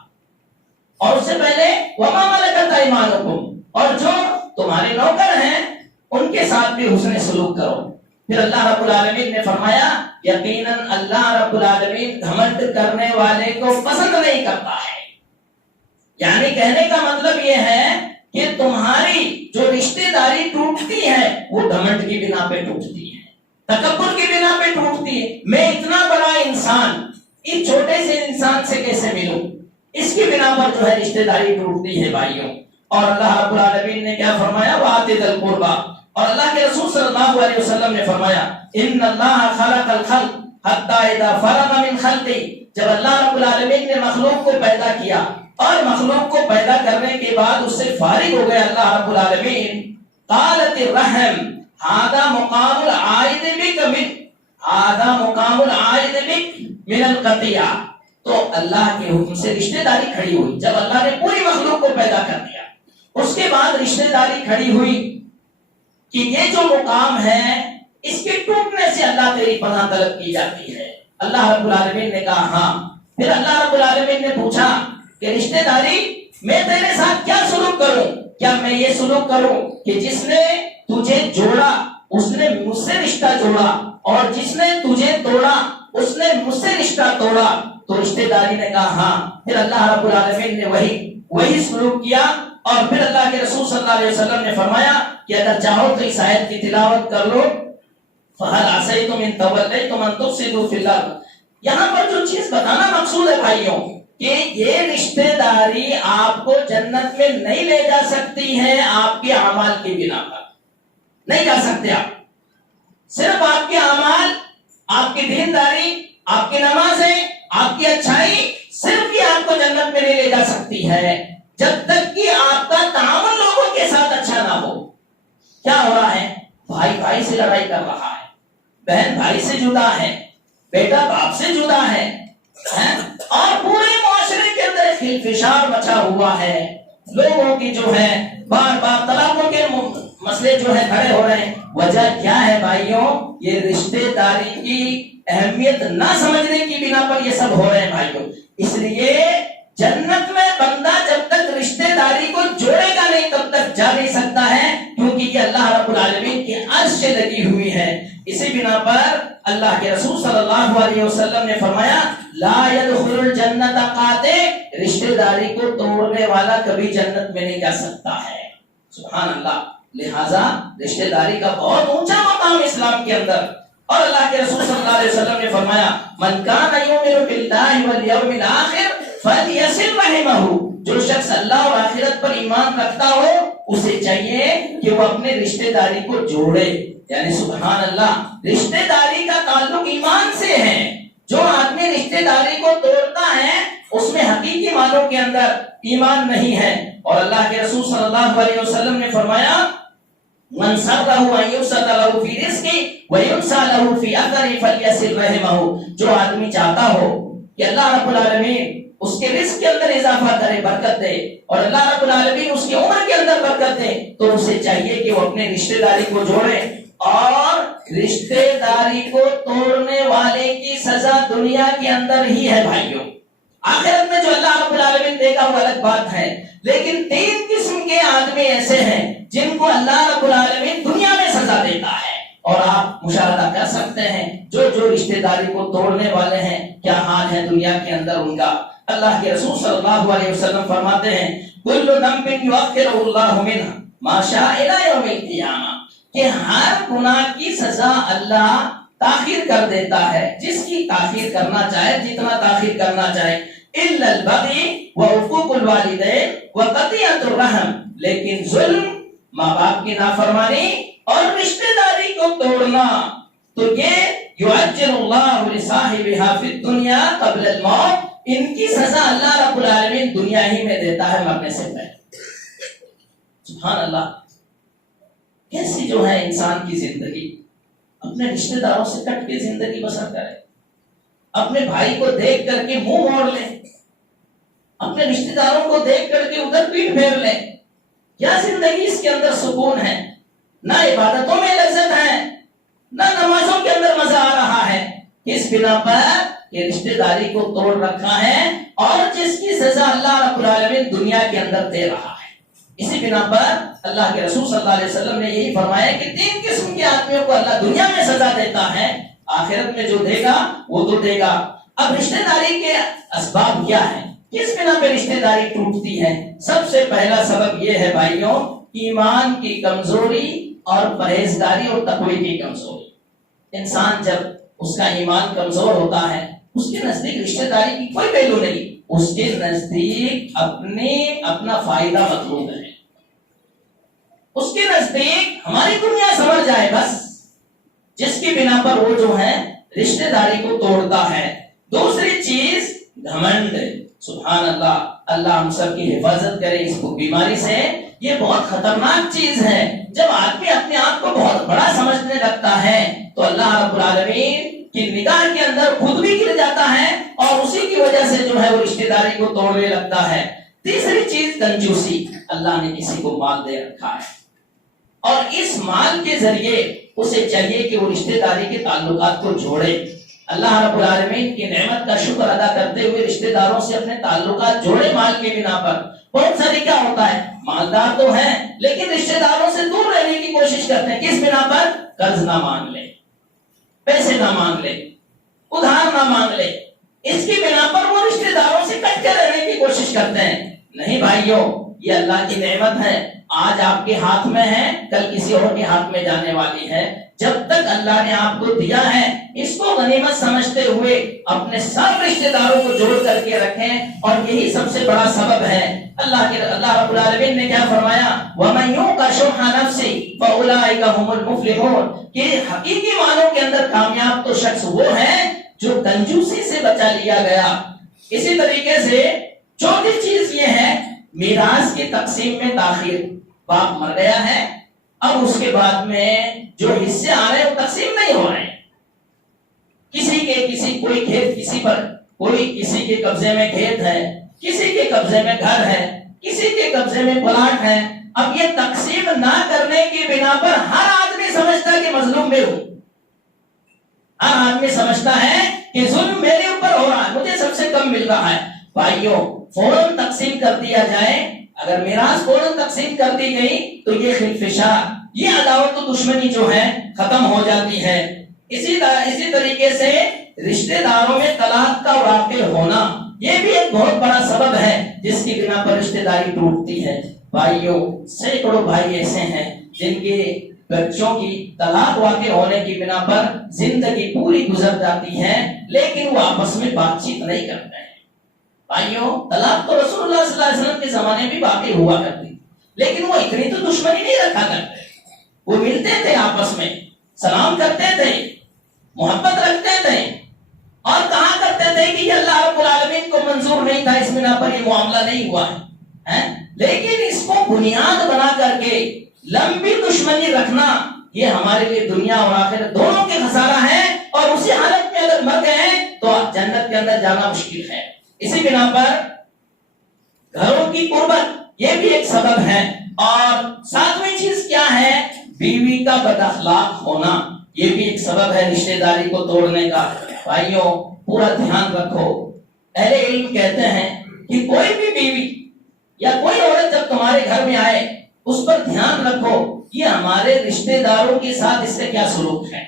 اور اس سے پہلے وما ملکت ایمانکم، اور جو تمہارے نوکر ہیں ان کے ساتھ بھی حسن سلوک کرو۔ پھر اللہ رب العالمین نے فرمایا یقیناً اللہ رب العالمین گھمنڈ کرنے والے کو پسند نہیں کرتا ہے۔ یعنی کہنے کا مطلب یہ ہے کہ تمہاری جو رشتہ داری ٹوٹتی ہے وہ گھمنڈ کی بنا پہ ٹوٹتی ہے، تکبر کی بنا پہ ٹوٹتی ہے۔ میں اتنا بڑا انسان اس چھوٹے سے انسان سے کیسے ملوں، اس کی بنا پر جو ہے رشتہ داری ٹوٹتی ہے بھائیوں۔ اور اللہ رب العالمین نے کیا فرمایا؟ وَآتِ ذِی الْقُرْبَىٰ، اور اللہ کے رسول صلی اللہ علیہ وسلم نے فرمایا ان اللہ خلق الخلق حتی اذا فرغ من خلقی، جب اللہ رب العالمین نے مخلوق کو پیدا کیا اور مخلوق کو پیدا کرنے کے بعد اس سے فارغ ہو گیا اللہ رب العالمین، قالت الرحم هذا مقام العائد بک من القطیع، تو اللہ کے حکم سے رشتہ داری کھڑی ہوئی۔ جب اللہ نے پوری مخلوق کو پیدا کر دیا اس کے بعد رشتہ داری کھڑی ہوئی کہ یہ جو مقام ہے اس کے ٹوٹنے سے اللہ تیری پناہ طلب کی جاتی ہے۔ اللہ رب العالمین نے کہا ہاں۔ پھر اللہ رب العالمین نے پوچھا کہ رشتہ داری میں تیرے ساتھ کیا سلوک کروں؟ کیا میں یہ سلوک کروں کہ جس نے تجھے جوڑا اس نے مجھ سے رشتہ جوڑا، اور جس نے تجھے توڑا اس نے مجھ سے رشتہ توڑا؟ تو رشتہ داری نے کہا ہاں۔ پھر اللہ رب العالمین نے وہی سلوک کیا، اور پھر اللہ کے رسول صلی اللہ علیہ وسلم نے فرمایا کہ اگر چاہو تو اس آیت کی تلاوت کر لو فَهَلْ عَسَيْتُمْ إِن تَوَلَّيْتُمْ أَن تُفْسِدُوا فِي الْأَرْضِ۔ یہاں پر جو چیز بتانا مقصود ہے بھائیوں کہ یہ رشتہ داری آپ کو جنت میں نہیں لے جا سکتی ہے آپ کے اعمال کی بنا پر، نہیں جا سکتے آپ۔ صرف آپ کے اعمال، آپ کی دینداری، آپ کی نمازیں، آپ کی اچھائی، صرف یہ آپ کو جنت میں نہیں لے جا سکتی ہے جب تک کہ آپ کا تعامل لوگوں کے ساتھ اچھا نہ ہو۔ کیا ہو رہا ہے؟ بھائی بھائی سے لڑائی کر رہا ہے، بہن بھائی سے جدا ہے، بیٹا باپ سے جدا ہے، اور پورے معاشرے کے اندر خلفشار مچا ہوا ہے۔ لوگوں کی جو ہے بار بار طلاقوں کے مسئلے جو ہے کھڑے ہو رہے ہیں۔ وجہ کیا ہے بھائیوں؟ یہ رشتہ داری کی اہمیت نہ سمجھنے کی بنا پر یہ سب ہو رہے ہیں بھائیوں۔ اس لیے جنت میں بندہ جب تک رشتہ داری کو جوڑے گا نہیں تب تک جا نہیں سکتا ہے، کیونکہ یہ اللہ رب العالمین کی عرش سے لگی ہوئی ہے۔ اسی بنا پر اللہ کے رسول صلی اللہ علیہ وسلم نے فرمایا لا يدخل الجنت قاطع، رشتہ داری کو توڑنے والا کبھی جنت میں نہیں جا سکتا ہے۔ سبحان اللہ۔ لہذا رشتہ داری کا بہت اونچا مقام اسلام کے اندر، اور اللہ کے رسول صلی اللہ علیہ وسلم نے فرمایا من کان یؤمن باللہ والیوم الآخر فلیصل رحمہ، جو شخص اللہ اور آخرت پر ایمان رکھتا ہو اسے چاہیے کہ وہ اپنے رشتہ داری کو جوڑے۔ یعنی سبحان اللہ، رشتہ داری کا تعلق ایمان سے ہے۔ جو آدمی رشتہ داری کو توڑتا ہے اس میں حقیقی معنوں کے اندر ایمان نہیں ہے۔ اور اللہ کے رسول صلی اللہ علیہ وسلم نے فرمایا من سرہ ان یبسط له فی رزقہ وینسى له فی اثرہ فلیصل رحمہ، جو آدمی چاہتا ہو کہ اللہ رب العالمین اس کے رزق کے اندر اضافہ کرے، برکت دے، اور اللہ رب العالمین اس کی عمر کے اندر برکت دے، تو اسے چاہیے کہ وہ اپنے رشتہ داری کو جوڑے۔ اور رشتہ داری کو توڑنے والے کی سزا دنیا کے اندر ہی ہے بھائیوں۔ آخرت میں جو اللہ رب العالمین دے گا وہ الگ بات ہے، لیکن 3 قسم کے آدمی ایسے ہیں جن کو اللہ رب العالمین دنیا میں سزا دیتا ہے، اور آپ مشاہدہ کر سکتے ہیں جو رشتہ داری کو توڑنے والے ہیں کیا حال ہے دنیا کے اندر ان کا۔ اللہ کے رسول صلی اللہ علیہ وسلم فرماتے ہیں کل ذنب یؤخرہ اللہ منہ ما شاء الی یوم القیامہ، کہ ہر گناہ کی سزا اللہ تاخیر کر دیتا ہے، جس کی تاخیر کرنا چاہے جتنا تاخیر کرنا چاہے، الا البغي وعقوق الوالدین وقطيعة الرحم، لیکن ظلم، ماں باپ کی نافرمانی اور رشتہ داری کو توڑنا، تو یہ یعجل اللہ لصاحبها فی الدنیا قبل الموت، ان کی سزا اللہ رب العالمین دنیا ہی میں دیتا ہے مرنے سے پہلے۔ سبحان اللہ، کیسی جو ہے انسان کی زندگی، اپنے رشتہ داروں سے کٹ کے زندگی بسر کرے، اپنے بھائی کو دیکھ کر کے منہ موڑ لے، اپنے رشتہ داروں کو دیکھ کر کے ادھر پیٹ پھیر لے، کیا زندگی اس کے اندر سکون ہے؟ نہ عبادتوں میں لذت ہے، نہ نمازوں کے اندر مزہ آ رہا ہے، اس بنا پر کہ رشتہ داری کو توڑ رکھا ہے اور جس کی سزا اللہ رب العالمین دنیا کے اندر دے رہا ہے۔ اسی بنا پر اللہ کے رسول صلی اللہ علیہ وسلم نے یہی فرمایا کہ 3 قسم کے آدمیوں کو اللہ دنیا میں سزا دیتا ہے، آخرت میں جو دے گا وہ تو دے گا۔ اب رشتہ داری کے اسباب کیا ہیں؟ کس بنا پہ رشتہ داری ٹوٹتی ہے؟ سب سے پہلا سبب یہ ہے بھائیوں، ایمان کی کمزوری اور پرہیزگاری اور تقوی کی کمزوری۔ انسان جب اس کا ایمان کمزور ہوتا ہے، اس کے نزدیک رشتہ داری کی کوئی ویلو نہیں، اس کے نزدیک اپنا فائدہ مطلوب ہے، اس کے نزدیک ہماری دنیا سمجھ جائے بس، جس کی بنا پر وہ جو ہے رشتہ داری کو توڑتا ہے۔ دوسری چیز گھمنڈ، سبحان اللہ، اللہ ہم سب کی حفاظت کرے اس کو بیماری سے۔ یہ بہت خطرناک چیز ہے، جب آدمی اپنے آپ کو بہت بڑا سمجھنے لگتا ہے تو اللہ رب العالمین کی نگاہ کے اندر خود بھی گر جاتا ہے اور اسی کی وجہ سے جو ہے وہ رشتہ داری کو توڑنے لگتا ہے۔ تیسری چیز کنجوسی، اللہ نے کسی کو مال دے رکھا ہے اور اس مال کے ذریعے اسے چاہیے کہ وہ رشتہ داری کے تعلقات کو جوڑے، اللہ رب العالمین کی نعمت کا شکر ادا کرتے ہوئے رشتہ داروں سے اپنے تعلقات جوڑے مال کے بنا پر۔ بہت ساری کیا ہوتا ہے، مالدار تو ہیں لیکن رشتہ داروں سے دور رہنے کی کوشش کرتے ہیں، کس بنا پر؟ قرض نہ مانگ لے، پیسے نہ مانگ لے، ادھار نہ مانگ لے، اس کی بنا پر وہ رشتہ داروں سے کٹ کے رہنے کی کوشش کرتے ہیں۔ نہیں بھائیوں، یہ اللہ کی نعمت ہے، آج آپ کے ہاتھ میں ہے، کل کسی اور کے ہاتھ میں جانے والی ہے۔ جب تک اللہ نے آپ کو دیا ہے، اس کو غنیمت سمجھتے ہوئے اپنے سب رشتہ داروں کو جوڑ کر کے رکھیں، اور یہی سب سے بڑا سبب ہے۔ اللہ رب العالمین نے کیا فرمایا؟ وَمَن يُوقَ شُحَّ نَفْسِهِ فَأُولَٰئِكَ هُمُ الْمُفْلِحُونَ، کہ حقیقی معنوں کے اندر کامیاب تو شخص وہ ہے جو کنجوسی سے بچا لیا گیا۔ اسی طریقے سے چوتھی چیز یہ ہے، میراث کی تقسیم میں تاخیر۔ باپ مر گیا ہے، اب اس کے بعد میں جو حصے آ رہے ہیں وہ تقسیم نہیں ہو رہے ہیں، کوئی کھیت کسی پر، کوئی کسی کے قبضے میں کھیت ہے، کسی کے قبضے میں گھر ہے، کسی کے قبضے میں پلاٹ ہے۔ اب یہ تقسیم نہ کرنے کی بنا پر ہر آدمی سمجھتا ہے کہ مظلوم میں ہوں، ہر آدمی سمجھتا ہے کہ ظلم میرے اوپر ہو رہا ہے، مجھے سب سے کم مل رہا ہے۔ بھائیوں، فوراً تقسیم کر دیا جائے، اگر میراث فوراً تقسیم کر دی گئی تو یہ خلفشار، یہ عداوت و دشمنی جو ہے ختم ہو جاتی ہے۔ اسی طریقے سے رشتہ داروں میں طلاق کا واقع ہونا، یہ بھی ایک بہت بڑا سبب ہے جس کی بنا پر رشتہ داری ٹوٹتی ہے۔ بھائیوں، سینکڑوں بھائی ایسے ہیں جن کے بچوں کی طلاق واقع ہونے کی بنا پر زندگی پوری گزر جاتی ہے، لیکن وہ آپس میں بات چیت نہیں کرتے ہیں۔ بھائیوں، طلاق تو رسول اللہ صلی اللہ علیہ وسلم کے زمانے میں واقع ہوا کرتی، لیکن وہ اتنی تو دشمنی نہیں رکھا کرتے، وہ ملتے تھے، آپس میں سلام کرتے تھے، محبت رکھتے تھے، اور کہا کرتے تھے کہ یہ اللہ رب العالمین کو منظور نہیں تھا، اس بنا پر یہ معاملہ نہیں ہوا ہے۔ لیکن اس کو بنیاد بنا کر کے لمبی دشمنی رکھنا، یہ ہمارے لیے دنیا اور آخرت دونوں کے خسارہ ہے، اور اسی حالت میں اگر مر گئے تو جنت کے اندر جانا مشکل ہے۔ اسی بنا پر گھروں کی قربت، یہ بھی ایک سبب ہے۔ اور ساتویں چیز کیا ہے؟ بیوی کا بد اخلاق ہونا، یہ بھی ایک سبب ہے رشتہ داری کو توڑنے کا۔ بھائیوں، پورا دھیان رکھو، اہل علم کہتے ہیں کہ کوئی بھی بیوی یا کوئی عورت جب تمہارے گھر میں آئے، اس پر دھیان رکھو یہ ہمارے رشتہ داروں کے ساتھ اس سے کیا سلوک ہے۔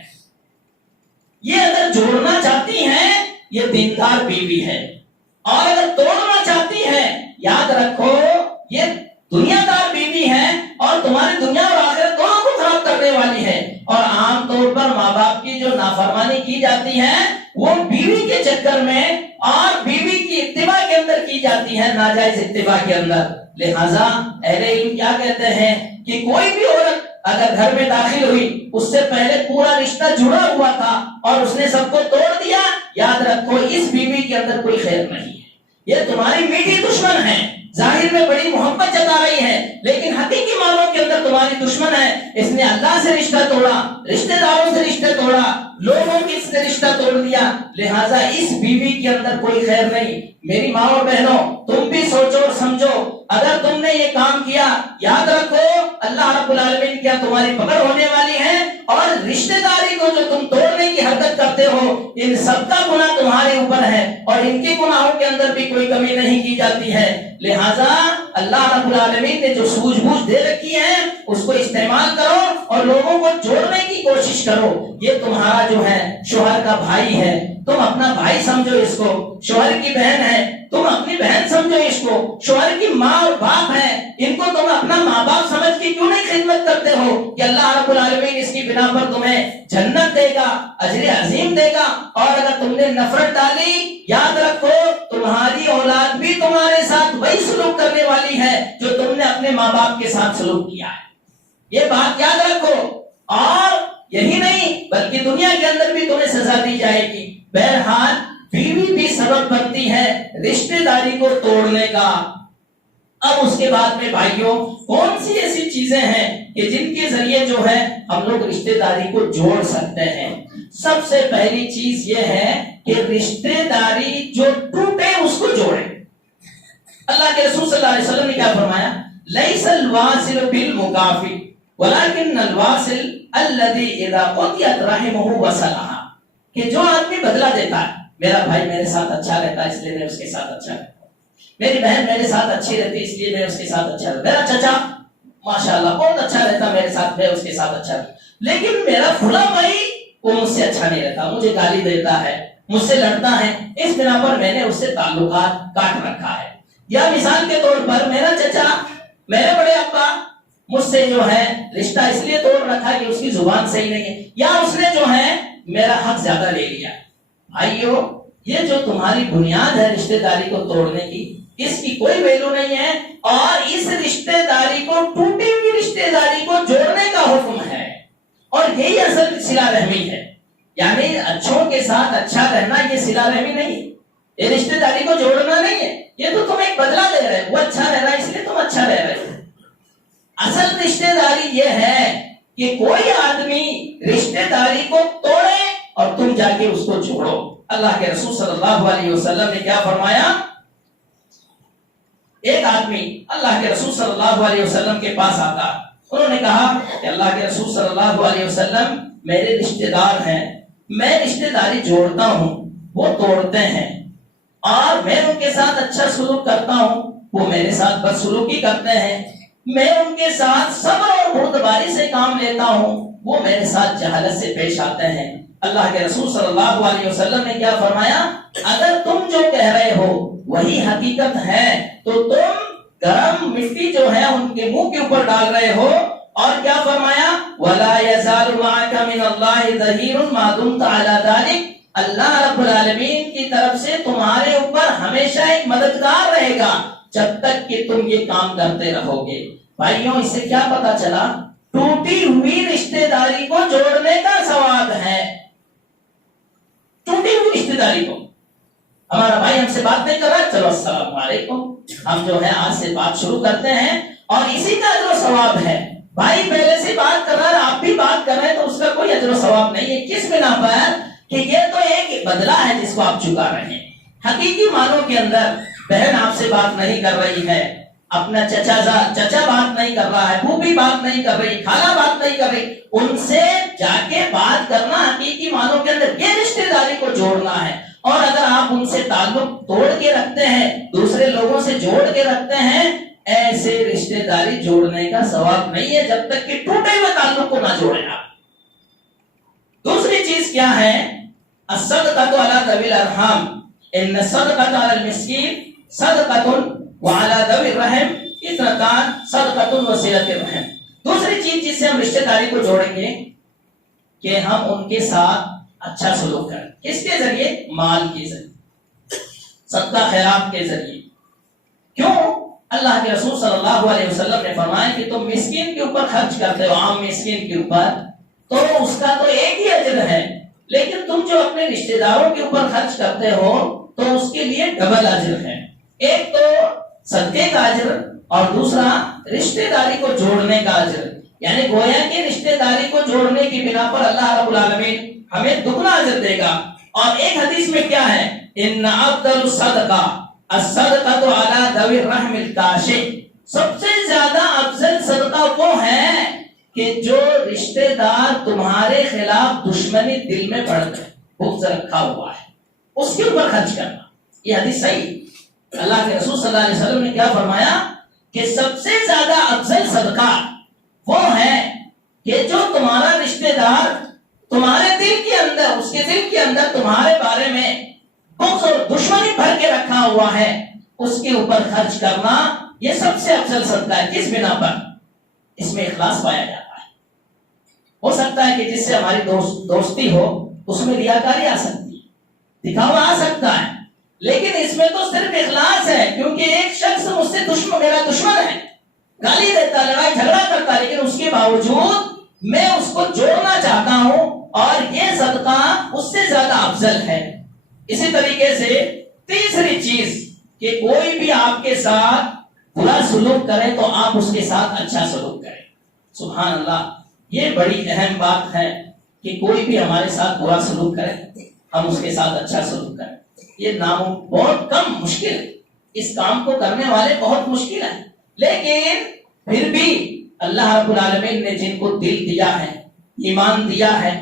یہ اگر جوڑنا چاہتی ہیں، یہ دیندار بیوی ہے، اور اگر توڑنا چاہتی ہے، یاد رکھو یہ دنیا دار بیوی ہے، اور تمہاری دنیا اور آخرت دونوں کو خراب کرنے والی ہے۔ اور عام طور پر ماں باپ کی جو نافرمانی جاتی ہیں وہ بیوی کے چکر میں اور بیوی کی اتباع کے اندر کی جاتی ہیں، ناجائز اتباع کے اندر۔ لہذا اہل علم کیا کہتے ہیں کہ کوئی بھی عورت اگر گھر میں داخل ہوئی، اس سے پہلے پورا رشتہ جڑا ہوا تھا اور اس نے سب کو توڑ دیا، یاد رکھو اس بیوی کے اندر کوئی خیر نہیں ہے، یہ تمہاری میٹھی دشمن ہے، ظاہر میں بڑی محبت جتا رہی ہے لیکن حقیقی معنوں کے اندر تمہاری دشمن ہے۔ اس نے اللہ سے رشتہ توڑا، رشتہ داروں سے رشتہ توڑا، لوگوں کی سے رشتہ توڑ دیا، لہٰذا اس بیوی کے اندر کوئی خیر نہیں۔ میری ماں اور بہنوں، تم بھی سوچو اور سمجھو، اگر تم نے یہ کام کیا، یاد رکھو اللہ رب العالمین کیا تمہاری پکڑ ہونے والی ہے، اور رشتہ داری کو جو تم توڑنے کی حرکت کرتے ہو، ان سب کا گناہ تمہارے اوپر ہے اور ان کے گناہوں کے اندر بھی کوئی کمی نہیں کی جاتی ہے۔ لہذا اللہ رب العالمین نے جو سوجھ بوجھ دے رکھی ہے اس کو استعمال کرو اور لوگوں کو جوڑنے کی کوشش کرو۔ یہ تمہارا جو ہے شوہر کا بھائی ہے، تم اپنا بھائی سمجھو اس کو، شوہر کی بہن ہے تم اپنی بہن سمجھو اس کو، شوہر کی ماں اور باپ ہے ان کو تم اپنا ماں باپ سمجھ کے کیوں نہیں خدمت کرتے ہو کہ اللہ رب العالمین اس کی بنا پر تمہیں جنت دے گا، اجر عظیم دے گا۔ اور اگر تم نے نفرت ڈالی، یاد رکھو تمہاری اولاد بھی تمہارے ساتھ وہی سلوک کرنے والی ہے جو تم نے اپنے ماں باپ کے ساتھ سلوک کیا ہے، یہ بات یاد رکھو۔ اور یہی نہیں بلکہ دنیا کے اندر بھی تمہیں سزا دی جائے گی۔ بہرحال بیوی بھی سبب بنتی ہے رشتہ داری کو توڑنے کا۔ اب اس کے بعد میں بھائیوں کون سی ایسی چیزیں ہیں کہ جن کے ذریعے جو ہے ہم لوگ رشتہ داری کو جوڑ سکتے ہیں؟ سب سے پہلی چیز یہ ہے کہ رشتہ داری جو ٹوٹے اس کو جوڑے۔ اللہ کے رسول صلی اللہ علیہ وسلم نے کیا فرمایا؟ لیس الواصل بالمکافی ولکن الواصل الذی اذا قطعت رحمہ وصلها، کہ جو آدمی بدلہ دیتا ہے، میرا بھائی میرے ساتھ اچھا رہتا ہے اس لیے میں اس کے ساتھ اچھا رہتا ہوں، میری بہن میرے ساتھ اچھی رہتی ہے اس لیے میں اس کے ساتھ اچھا رہتا ہوں، میرا چچا ماشاءاللہ بہت اچھا رہتا میرے ساتھ، میں اس کے ساتھ اچھا رہتا ہوں، لیکن میرا فلاں بھائی وہ مجھ سے اچھا نہیں رہتا، مجھے گالی دیتا ہے، مجھ سے لڑتا ہے، اس بنا پر میں نے اس سے تعلقات کاٹ رکھا ہے۔ یا مثال کے طور پر میرا چچا، میرے بڑے ابا مجھ سے جو ہے رشتہ اس لیے توڑ رکھا کہ اس کی زبان صحیح نہیں ہے، یا اس نے جو ہے میرا حق زیادہ لے لیا۔ بھائیو یہ جو تمہاری بنیاد ہے رشتہ داری کو توڑنے کی، اس کی کوئی ویلو نہیں ہے، اور اس رشتہ داری کو، ٹوٹی ہوئی رشتہ داری کو جوڑنے کا حکم ہے، اور یہی اصل صلہ رحمی ہے۔ یعنی اچھوں کے ساتھ اچھا رہنا یہ صلہ رحمی نہیں ہے، یہ رشتہ داری کو جوڑنا نہیں ہے، یہ تو تم ایک بدلہ دے رہے، وہ اچھا رہ رہا ہے اس لیے تم اچھا رہ رہے ہو۔ اصل رشتہ داری یہ ہے کہ کوئی آدمی رشتہ داری کو توڑے اور تم جا کے اس کو جوڑو۔ اللہ کے رسول صلی اللہ علیہ وسلم نے کیا فرمایا؟ ایک آدمی اللہ کے رسول صلی اللہ علیہ وسلم کے پاس آتا، انہوں نے کہا کہ اللہ کے رسول صلی اللہ علیہ وسلم میرے رشتہ دار ہیں، میں رشتہ داری جوڑتا ہوں، وہ توڑتے ہیں، اور میں ان کے ساتھ اچھا سلوک کرتا ہوں، وہ میرے ساتھ بدسلوکی کرتے ہیں، میں ان کے ساتھ صبر اور بردباری سے کام لیتا ہوں، وہ میرے ساتھ جہالت سے پیش آتے ہیں۔ اللہ کے رسول صلی اللہ علیہ وسلم نے کیا فرمایا؟ اگر تم جو کہہ رہے ہو وہی حقیقت ہے تو تم گرم مٹی جو ہے ان کے منہ کے اوپر ڈال رہے ہو، اور کیا فرمایا؟ وَلَا يَزَالُ مَعَكَ مِنَ اللَّهِ ظَهِيرٌ مَا دُمْتَ عَلَى ذَلِكَ، اللہ رب العالمین کی طرف سے تمہارے اوپر ہمیشہ ایک مددگار رہے گا جب تک کہ تم یہ کام کرتے رہو گے۔ بھائیوں اس سے کیا پتا چلا؟ ٹوٹی ہوئی رشتہ داری کو جوڑنے کا ثواب ہے۔ ٹوٹی ہوئی رشتہ داری کو، ہمارا بھائی ہم سے بات نہیں کر رہا، چلو السلام علیکم، ہم جو ہے آج سے بات شروع کرتے ہیں، اور اسی کا اجر و ثواب ہے۔ بھائی پہلے سے بات کر رہا ہے، آپ بھی بات کر رہے ہیں، تو اس کا کوئی اجر و ثواب نہیں ہے۔ کس بنا پر؟ کہ یہ تو ایک بدلہ ہے جس کو آپ چکا رہے ہیں۔ حقیقی معنوں کے اندر بہن آپ سے بات نہیں کر رہی ہے، اپنا چچا بات نہیں کر رہا ہے، پھوپھی بات نہیں کر رہی، خالہ بات نہیں کر رہی، ان سے جا کے بات کرنا حقیقی معنوں کے اندر یہ رشتہ داری کو جوڑنا ہے۔ اور اگر آپ ان سے تعلق توڑ کے رکھتے ہیں، دوسرے لوگوں سے جوڑ کے رکھتے ہیں، ایسے رشتہ داری جوڑنے کا ثواب نہیں ہے جب تک کہ ٹوٹے ہوئے تعلق کو نہ جوڑیں آپ۔ دوسری چیز کیا ہے؟ الصدقۃ علی ذوی الارحام، ان الصدقۃ علی المسکین صدقۃ وعلی ذوی الرحم اثنتان صدقۃ وصلۃ الرحم۔ دوسری چیز جس سے ہم رشتہ داری کو جوڑیں گے کہ ہم ان کے ساتھ اچھا سلوک کریں. کس کے ذریعے؟ مال کے ذریعے، صدقہ خیرات کے ذریعے. کیوں؟ اللہ کے رسول صلی اللہ علیہ وسلم نے فرمایا کہ تم مسکین کے اوپر خرچ کرتے ہو، عام مسکین کے اوپر، تو اس کا تو ایک ہی اجر ہے، لیکن تم جو اپنے رشتہ داروں کے اوپر خرچ کرتے ہو تو اس کے لیے ڈبل اجر ہے. ایک تو صدقے کا اجر اور دوسرا رشتہ داری کو جوڑنے کا اجر. یعنی گویا کہ رشتہ داری کو جوڑنے کی بنا پر اللہ رب العالمین ہمیں دگنا اجر دے گا. اور ایک حدیث میں کیا ہے؟ ان افضل الصدقہ الصدقۃ علی ذوی الرحم الکاشف. سب سے زیادہ افضل صدقہ وہ ہے کہ جو رشتہ دار تمہارے خلاف دشمنی دل میں پڑ گئے، بغض رکھا ہوا ہے، اس کے اوپر خرچ کرنا. یہ حدیث صحیح. اللہ کے رسول صلی اللہ علیہ وسلم نے کیا فرمایا کہ سب سے زیادہ افضل صدقہ وہ ہے کہ جو تمہارا رشتہ دار تمہارے دل کے اندر، اس کے دل کے اندر تمہارے بارے میں بغض اور دشمنی بھر کے رکھا ہوا ہے، اس کے اوپر خرچ کرنا یہ سب سے افضل صدقہ ہے. کس بنا پر؟ اس میں اخلاص پایا جاتا ہے. ہو سکتا ہے کہ جس سے ہماری دوستی ہو اس میں ریاکاری آ سکتی ہے، دکھاوا آ سکتا ہے، لیکن اس میں تو صرف اخلاص ہے. کیونکہ ایک شخص مجھ سے میرا دشمن ہے، گالی دیتا، لڑائی جھگڑا کرتا، لیکن اس کے باوجود میں اس کو جوڑنا چاہتا ہوں، اور یہ صدقہ اس سے زیادہ افضل ہے. اسی طریقے سے تیسری چیز کہ کوئی بھی آپ کے ساتھ برا سلوک کرے تو آپ اس کے ساتھ اچھا سلوک کریں. سبحان اللہ، یہ بڑی اہم بات ہے کہ کوئی بھی ہمارے ساتھ برا سلوک کرے ہم اس کے ساتھ اچھا سلوک کریں. یہ بہت کم مشکل ہے، اس کام کو کرنے والے بہت مشکل ہیں، لیکن پھر بھی اللہ رب العالمین نے جن کو دل دیا ہے، ایمان دیا ہے،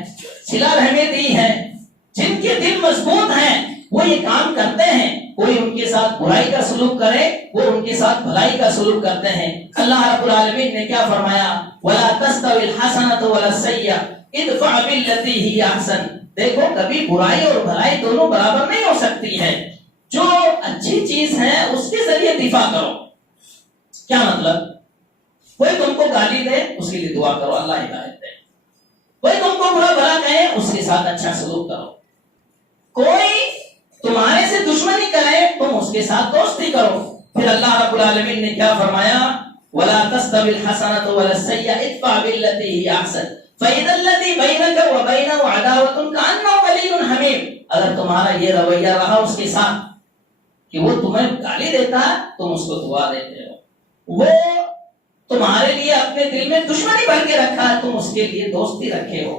صلہ رحمی دی ہے، جن کے دل مضبوط ہیں، وہ یہ کام کرتے ہیں. کوئی ان کے ساتھ برائی کا سلوک کرے، وہ ان کے ساتھ بھلائی کا سلوک کرتے ہیں. اللہ رب العالمین نے کیا فرمایا؟ وَلَا تَسْتَوِي الْحَسَنَةُ وَلَا السَّيِّئَةُ ادْفَعْ بِالَّتِي هِيَ أَحْسَنُ. دیکھو، کبھی برائی اور بھلائی دونوں برابر نہیں ہو سکتی ہے. جو اچھی چیز ہے اس کے ذریعے دفاع کرو. کیا مطلب؟ کوئی تم کو گالی دے، اس کے لیے دعا کرو، اللہ ہدایت دے. کوئی تم کو برا بھلا کہے، اس کے ساتھ اچھا سلوک کرو. کوئی تمہارے سے دشمنی کرے، تم اس کے ساتھ دوستی کرو. پھر اللہ رب العالمین نے کیا فرمایا؟ وَلَا تَسْتَوِي الْحَسَنَةُ وَلَا السَّيِّئَةُ ادْفَعْ بِالَّتِي هِيَ أَحْسَنُ فَإِذَا الَّذِي بَيْنَكَ وَبَيْنَهُ عَدَاوَةٌ كَأَنَّهُ وَلِيٌّ حَمِيمٌ. اگر تمہارا یہ رویہ رہا اس کے ساتھ کہ وہ تمہیں گالی دیتا ہے، تم اس کو دعا دیتے ہو، وہ تمہارے لیے اپنے دل میں دشمنی بھر کے رکھا ہے، تم اس کے لیے دوستی رکھے ہو،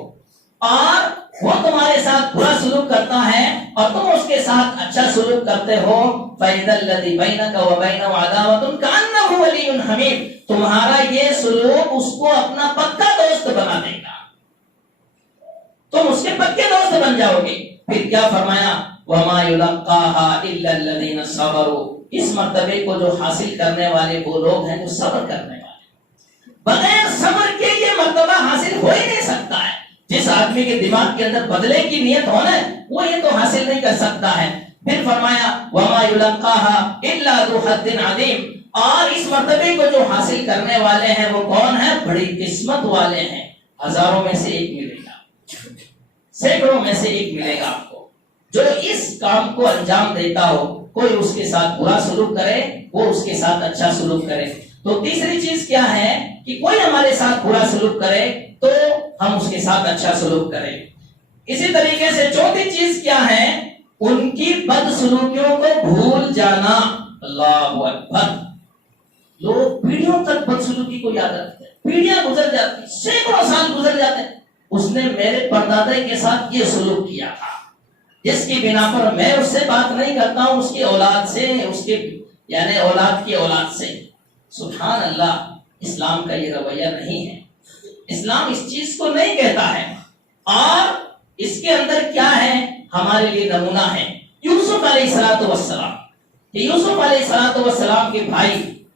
اور وہ تمہارے ساتھ برا سلوک کرتا ہے اور تم اس کے ساتھ اچھا سلوک کرتے ہو. فَإِذَا الَّذِي بَيْنَكَ وَبَيْنَهُ عَدَاوَةٌ كَأَنَّهُ وَلِيٌّ حَمِيمٌ. تمہارا یہ سلوک اس کو اپنا پکا دوست بنا دے گا، تم اس کے پکے دوست بن جاؤ گے. پھر کیا فرمایا؟ وَمَا يُلَقَّاهَا إِلَّا الَّذِينَ صَبَرُوا. اس مرتبے کو جو حاصل کرنے والے وہ لوگ ہیں جو صبر کرنے والے. بغیر صبر کے یہ مرتبہ حاصل ہو ہی نہیں سکتا ہے. جس آدمی کے دماغ کے اندر بدلے کی نیت ہونا ہے وہ یہ تو حاصل نہیں کر سکتا ہے. پھر فرمایا وَمَا يُلَقَّاهَا إِلَّا ذُو حَظٍّ عَظِيمٍ. اور اس مرتبے کو جو حاصل کرنے والے ہیں وہ کون ہیں؟ بڑی قسمت والے ہیں. ہزاروں میں سے ایک ملے گا، سینکڑوں میں سے ایک ملے گا آپ کو جو اس کام کو انجام دیتا ہو. کوئی اس کے ساتھ برا سلوک کرے، وہ اس کے ساتھ اچھا سلوک کرے. تو تیسری چیز کیا ہے کہ کوئی ہمارے ساتھ برا سلوک کرے تو ہم اس کے ساتھ اچھا سلوک کریں. اسی طریقے سے چوتھی چیز کیا ہے؟ ان کی بد سلوکیوں کو بھول جانا. اللہ اکبر. لوگ پیڑھیوں تک بد سلوکی کو یاد رکھتے ہیں، پیڑھیاں گزر جاتی ہیں، سینکڑوں سال گزر جاتے ہیں، اس نے میرے پردادا کے ساتھ یہ سلوک کیا تھا، جس کی بنا پر میں اس سے بات نہیں کرتا ہوں، اس کی اولاد سے، اس کے یعنی اولاد کی اولاد سے. سبحان اللہ. اسلام کا یہ رویہ نہیں ہے. اسلام اس چیز کو نہیں کہتا ہے. اور اس کے اندر کیا ہے؟ ہمارے لیے نمونہ ہے یوسف علیہ السلام. یوسف علیہ السلام کے بھائی،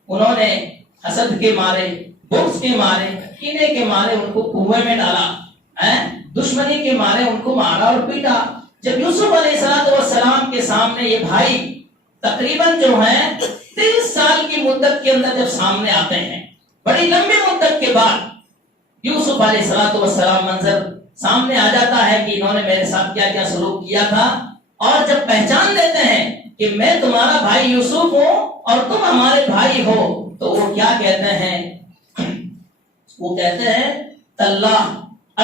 انہوں نے حسد کے مارے، بغض کے مارے، کینے کے مارے ان کو کنویں میں ڈالا، دشمنی کے مارے ان کو مارا اور پیٹا. جب یوسف علیہ السلام کے سامنے یہ بھائی تقریباً جو ہیں 30 سال کی مدت کے اندر جب سامنے آتے ہیں، بڑی لمبی مدت کے بعد یوسف علیہ السلام منظر سامنے آ جاتا ہے کہ انہوں نے میرے ساتھ کیا کیا سلوک کیا تھا، اور جب پہچان لیتے ہیں کہ میں تمہارا بھائی یوسف ہوں اور تم ہمارے بھائی ہو، تو وہ کیا کہتے ہیں؟ وہ کہتے ہیں تاللہ،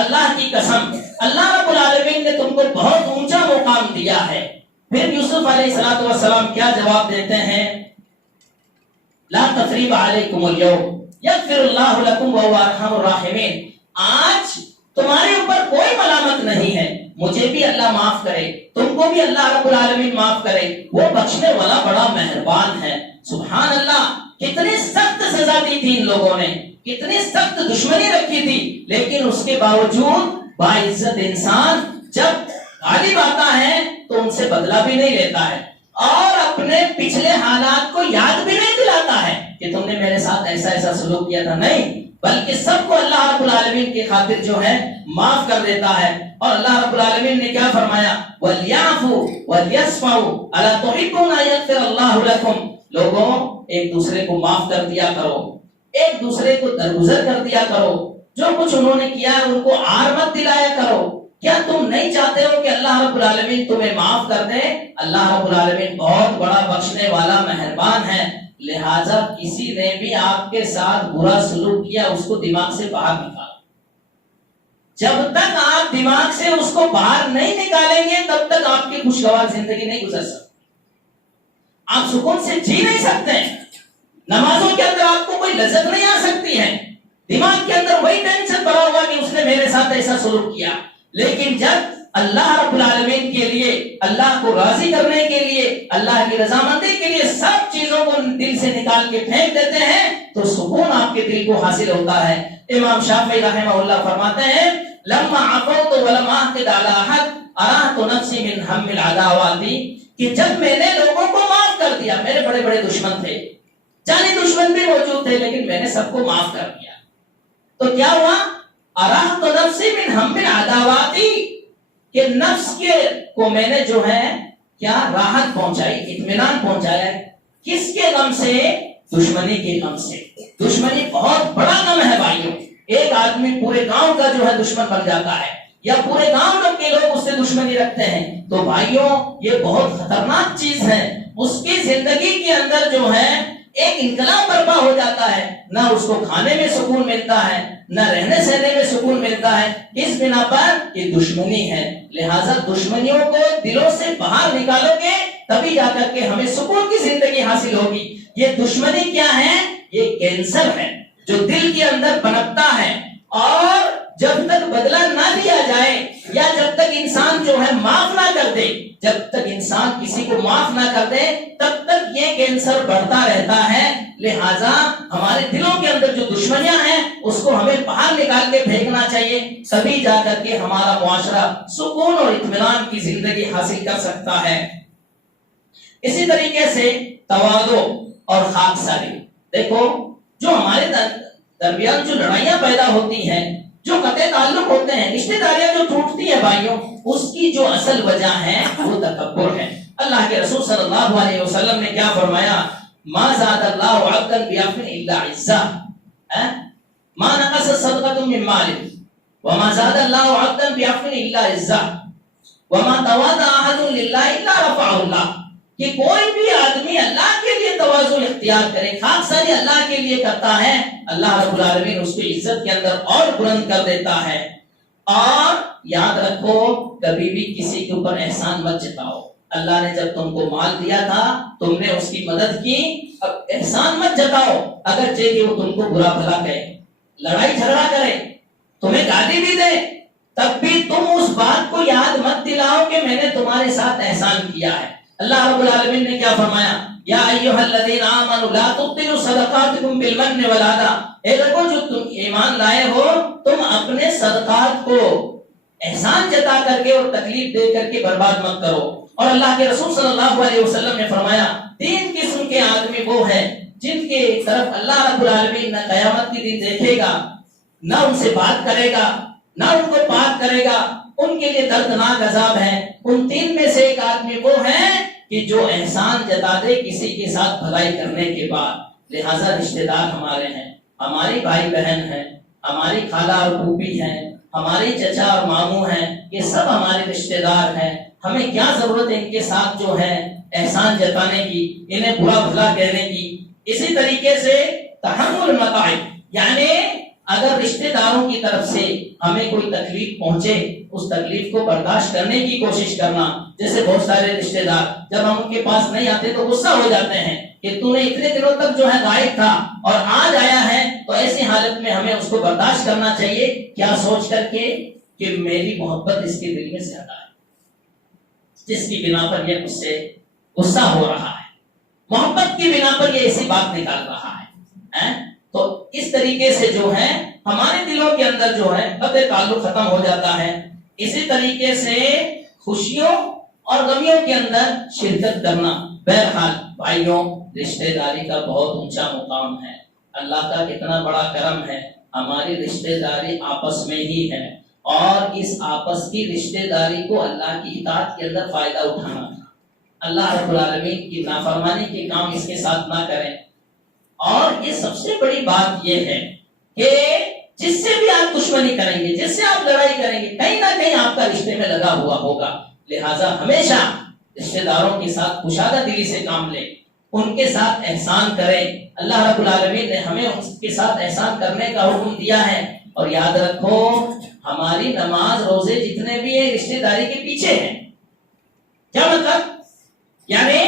اللہ کی قسم، اللہ رب العالمین نے تم کو بہت اونچا مقام دیا ہے۔ پھر یوسف علیہ السلام کیا جواب دیتے ہیں؟ لا تثریب علیکم الیوم یغفر اللہ لکم وہو ارحم الراحمین، آج تمہارے اوپر کوئی ملامت نہیں ہے، مجھے بھی اللہ معاف کرے، تم کو بھی اللہ رب العالمین معاف کرے، وہ بخشنے والا بڑا مہربان ہے۔ سبحان اللہ، کتنی سخت سزا دی تھی ان لوگوں نے، کتنی سخت دشمنی رکھی تھی، لیکن اس کے باوجود باعزت انسان جب غالب آتا ہے تو ان سے بدلہ بھی نہیں لیتا ہے، اور اپنے پچھلے حالات کو یاد بھی نہیں دلاتا ہے کہ تم نے میرے ساتھ ایسا ایسا سلوک کیا تھا، نہیں، بلکہ سب کو اللہ رب العالمین کی خاطر جو ہے معاف کر دیتا ہے۔ اور اللہ رب العالمین نے کیا فرمایا؟ وَلْيَعْفُوا وَلْيَصْفَحُوا أَلَا تُحِبُّونَ أَن يَغْفِرَ اللَّهُ لَكُمْ، لوگوں ایک دوسرے کو معاف کر دیا کرو، ایک دوسرے کو درگزر کر دیا کرو، جو کچھ انہوں نے کیا ہے ان کو عار مت دلایا کرو۔ کیا تم نہیں چاہتے ہو کہ اللہ رب العالمین تمہیں معاف کر دے؟ اللہ رب العالمین بہت بڑا بخشنے والا مہربان ہے، لہٰذا کسی نے بھی آپ کے ساتھ برا سلوک کیا اس کو دماغ سے باہر نکالو۔ جب تک آپ دماغ سے اس کو باہر نہیں نکالیں گے تب تک آپ کی خوشگوار زندگی نہیں گزر سکتی، آپ سکون سے جی نہیں سکتے ہیں، نمازوں کے اندر آپ کو کوئی لذت نہیں آ سکتی ہے، دماغ کے اندر وہی ٹینشن بھرا ہوا کہ اس نے میرے ساتھ ایسا سلوک کیا۔ لیکن جب اللہ رب العالمین کے لیے، اللہ کو راضی کرنے کے لیے، اللہ کی رضامندی کے لیے سب چیزوں کو دل سے نکال کے پھینک دیتے ہیں تو سکون آپ کے دل کو حاصل ہوتا ہے۔ امام شافعی رحمہ اللہ فرماتے ہیں لما عفوت ولم اعتد على احد ارحت نفسی من هم العداوات، کہ جب میں نے لوگوں کو معاف کر دیا، میرے بڑے بڑے دشمن تھے، جانی دشمن بھی موجود تھے، لیکن میں نے سب کو معاف کر دیا، تو کیا ہوا؟ ارحت نفسی من هم العداوات، کہ نفس کے کو میں نے جو ہے کیا راحت پہنچائی، اطمینان پہنچایا۔ کس کے غم سے؟ دشمنی کے غم سے۔ دشمنی بہت بڑا غم ہے بھائیوں، ایک آدمی پورے گاؤں کا جو ہے دشمن بن جاتا ہے، یا پورے گاؤں کے لوگ اس سے دشمنی رکھتے ہیں، تو بھائیوں یہ بہت خطرناک چیز ہے۔ اس کی زندگی کے اندر جو ہے ایک انقلاب برپا ہو جاتا ہے، نہ اس کو کھانے میں سکون ملتا ہے، نہ رہنے سہنے میں سکون ملتا ہے، اس بنا پر یہ دشمنی ہے۔ لہٰذا دشمنیوں کو دلوں سے باہر نکالو گے تبھی جا کر کے ہمیں سکون کی زندگی حاصل ہوگی۔ یہ دشمنی کیا ہے؟ یہ کینسر ہے جو دل کے اندر پنپتا ہے، اور جب تک بدلہ نہ دیا جائے، یا جب تک انسان جو ہے معاف نہ کر دے، جب تک انسان کسی کو معاف نہ کر دے تب تک یہ کینسر بڑھتا رہتا ہے۔ لہٰذا ہمارے دلوں کے اندر جو دشمنیاں ہیں اس کو ہمیں باہر نکال کے پھینکنا چاہیے، تبھی جا کر کے ہمارا معاشرہ سکون اور اطمینان کی زندگی حاصل کر سکتا ہے۔ اسی طریقے سے تواضع اور خاکساری، دیکھو جو ہمارے درمیان جو لڑائیاں پیدا ہوتی ہیں، جو قطع تعلق ہوتے ہیں، رشتہ داریاں جو ٹوٹتی ہیں بھائیوں، اس کی جو اصل وجہ ہے وہ تکبر ہے۔ اللہ کے رسول صلی اللہ علیہ وسلم نے کیا فرمایا؟ ما زاد اللہ عبدا بعفو الا عزا، ما نقص صدقۃ من مال وما زاد اللہ عبدا بعفو الا عزا وما تواضع احد للہ الا رفعہ اللہ، کہ کوئی بھی آدمی اللہ کے لیے تواضع اختیار کرے، خاکساری اللہ کے لیے کرتا ہے، اللہ رب العالمین اس کو عزت کے اندر اور بلند کر دیتا ہے۔ اور یاد رکھو کبھی بھی کسی کے اوپر احسان مت جتاؤ۔ اللہ نے جب تم کو مال دیا تھا تم نے اس کی مدد کی، اب احسان مت جتاؤ، اگرچہ کہ وہ تم کو برا بھلا کہے، لڑائی جھگڑا کرے، تمہیں گالی بھی دے، تب بھی تم اس بات کو یاد مت دلاؤ کہ میں نے تمہارے ساتھ احسان کیا ہے۔ اللہ رب العالمین نے کیا فرمایا؟ یا ایھا الذین آمنوا لا تبطلوا صدقاتکم بالمن والعطا، اے لوگوں جو تم ایمان لائے ہو تم اپنے صدقات کو احسان جتا کر کے اور تکلیف دے کر کے برباد مت کرو۔ اور اللہ کے رسول صلی اللہ علیہ وسلم نے فرمایا 3 قسم کے آدمی وہ ہیں جن کے طرف اللہ رب العالمین نہ قیامت کے دن دیکھے گا، نہ ان سے بات کرے گا، نہ ان کو پاک کرے گا، ان کے لیے دردناک عذاب ہے۔ ان 3 میں سے ایک آدمی وہ ہے کہ جو احسان جتا دے کسی کے ساتھ بھلائی کرنے کے بعد۔ لہٰذا رشتہ دار ہمارے ہیں، ہماری بھائی بہن ہیں، ہماری خالہ اور پھوپھی ہیں، ہمارے چچا اور ماموں ہیں، یہ سب ہمارے رشتہ دار ہیں، ہمیں کیا ضرورت ہے ان کے ساتھ جو ہے احسان جتانے کی، انہیں برا بھلا کہنے کی۔ اسی طریقے سے تحمل المتاعب، یعنی اگر رشتہ داروں کی طرف سے ہمیں کوئی تکلیف پہنچے، اس تکلیف کو برداشت کرنے کی کوشش کرنا۔ جیسے بہت سارے رشتہ دار جب ہم ان کے پاس نہیں آتے تو غصہ ہو جاتے ہیں کہ تو نے اتنے دنوں تک جو ہے غائب تھا اور آج آیا ہے، تو ایسی حالت میں ہمیں اس کو برداشت کرنا چاہیے، کیا سوچ کر کے کہ میری محبت اس کے دل میں زیادہ ہے، جس کی بنا پر یہ مجھ سے غصہ ہو رہا ہے، محبت کی بنا پر یہ ایسی بات نکال رہا ہے۔ تو اس طریقے سے جو ہے ہمارے دلوں کے اندر جو ہے قطع تعلق ختم ہو جاتا ہے۔ اسی طریقے سے خوشیوں اور غمیوں کے اندر شرکت کرنا۔ بہرحال بھائیوں، رشتہ داری کا بہت اونچا مقام ہے، اللہ کا کتنا بڑا کرم ہے، ہماری رشتہ داری آپس میں ہی ہے، اور اس آپس کی رشتہ داری کو اللہ کی اطاعت کے اندر فائدہ اٹھانا تھا۔ اللہ رب العالمین کی نافرمانی کے کام اس کے ساتھ نہ کریں۔ اور یہ سب سے بڑی بات یہ ہے کہ جس سے بھی آپ دشمنی کریں گے، جس سے آپ لڑائی کریں گے، کہیں نہ کہیں آپ کا رشتے میں لگا ہوا ہوگا، لہٰذا ہمیشہ رشتہ داروں کے ساتھ کشادہ دلی سے کام لیں، ان کے ساتھ احسان کریں۔ اللہ رب العالمین نے ہمیں ان کے ساتھ احسان کرنے کا حکم دیا ہے، اور یاد رکھو ہماری نماز روزے جتنے بھی ہیں رشتہ داری کے پیچھے ہیں۔ کیا مطلب؟ یعنی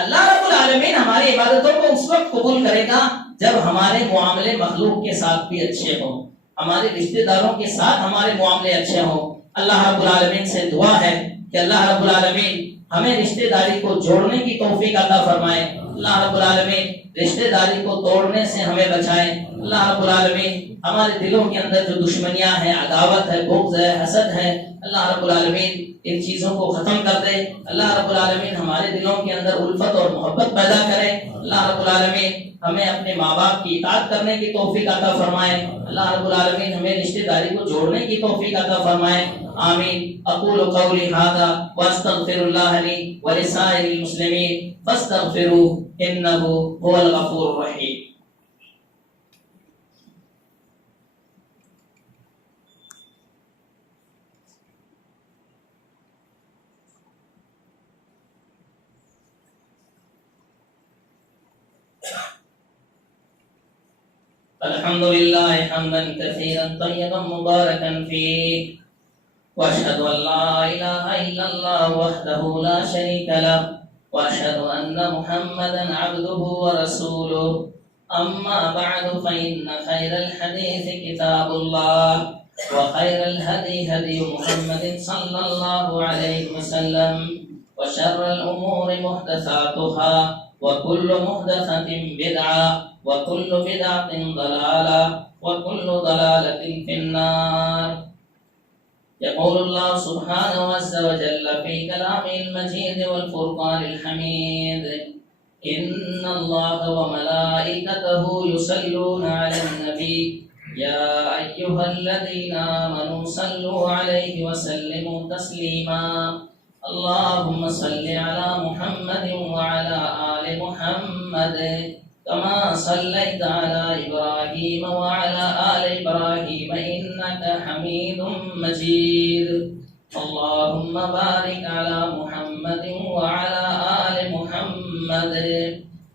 اللہ رب العالمین ہماری عبادتوں کو اس وقت قبول کرے گا جب ہمارے معاملے مخلوق کے ساتھ بھی اچھے ہوں، ہمارے رشتہ داروں کے ساتھ ہمارے معاملے اچھے ہوں۔ اللہ رب العالمین سے دعا ہے کہ اللہ رب العالمین ہمیں رشتہ داری کو جوڑنے کی توفیق عطا فرمائے۔ اللہ رب العالمین رشتہ داری کو توڑنے سے ہمیں بچائے۔ اللہ رب العالمین ہمارے دلوں کے اندر جو دشمنیاں ہیں، عداوت ہے، بغض ہے، حسد ہے، اللہ رب العالمین ان چیزوں کو ختم کر دے۔ اللہ رب العالمین ہمارے دلوں کے اندر الفت اور محبت پیدا کرے۔ اللہ رب العالمین ہمیں اپنے ماں باپ کی اطاعت کرنے کی توفیق عطا فرمائے۔ اللہ رب العالمین ہمیں رشتہ داری کو جوڑنے کی توفیق عطا فرمائے۔ آمین۔ اقول قولی ھذا واستغفر اللہ لی ولسائر المسلمین فاستغفروہ انہ هو الغفور الرحیم۔ الحمد لله حمدا كثيرا طيبا مباركا فيه، واشهد ان لا اله الا الله وحده لا شريك له، واشهد ان محمدا عبده ورسوله، اما بعد فان خير الحديث كتاب الله، وخير الهدي هدي محمد صلى الله عليه وسلم، وشر الامور محدثاتها، وكل محدثة بدعة، وكل بدعة ضلالة، وكل ضلالة في النار۔ يقول الله سبحانه عز وجل في كلامه المجيد والفرقان الحميد: إن الله وملائكته يصلون على النبي يا أيها الذين آمنوا صلوا عليه وسلموا تسليما۔ اللهم صل على محمد وعلى آل محمد كما صليت على إبراهيم وعلى آل إبراهيم إنك حميد مجيد۔ اللهم بارك على محمد وعلى آل محمد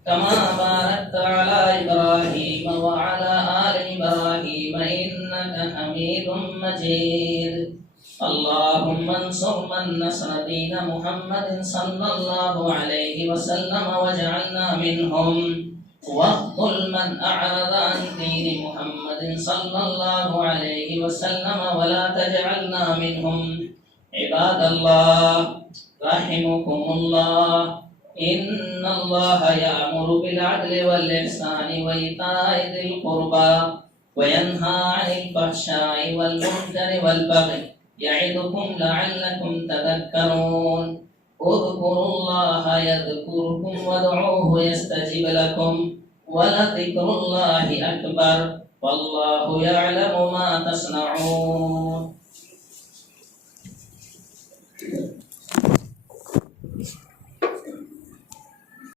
كما باركت على إبراهيم وعلى آل إبراهيم إنك حميد مجيد۔ اللهم انصر من نصر دين محمد صلى الله عليه وسلم واجعلنا منهم، واخذل من أعرض عن دين محمد صلى الله عليه وسلم ولا تجعلنا منهم۔ عباد الله رحمكم الله، إن الله يأمر بالعدل والإحسان وإيتاء ذي القربى وينهى عن الفحشاء والمنكر والبغي يعظكم لعلكم تذكرون۔ اذكروا الله يذكركم وادعوه يستجب لكم ولذكر الله أكبر والله يعلم ما تصنعون۔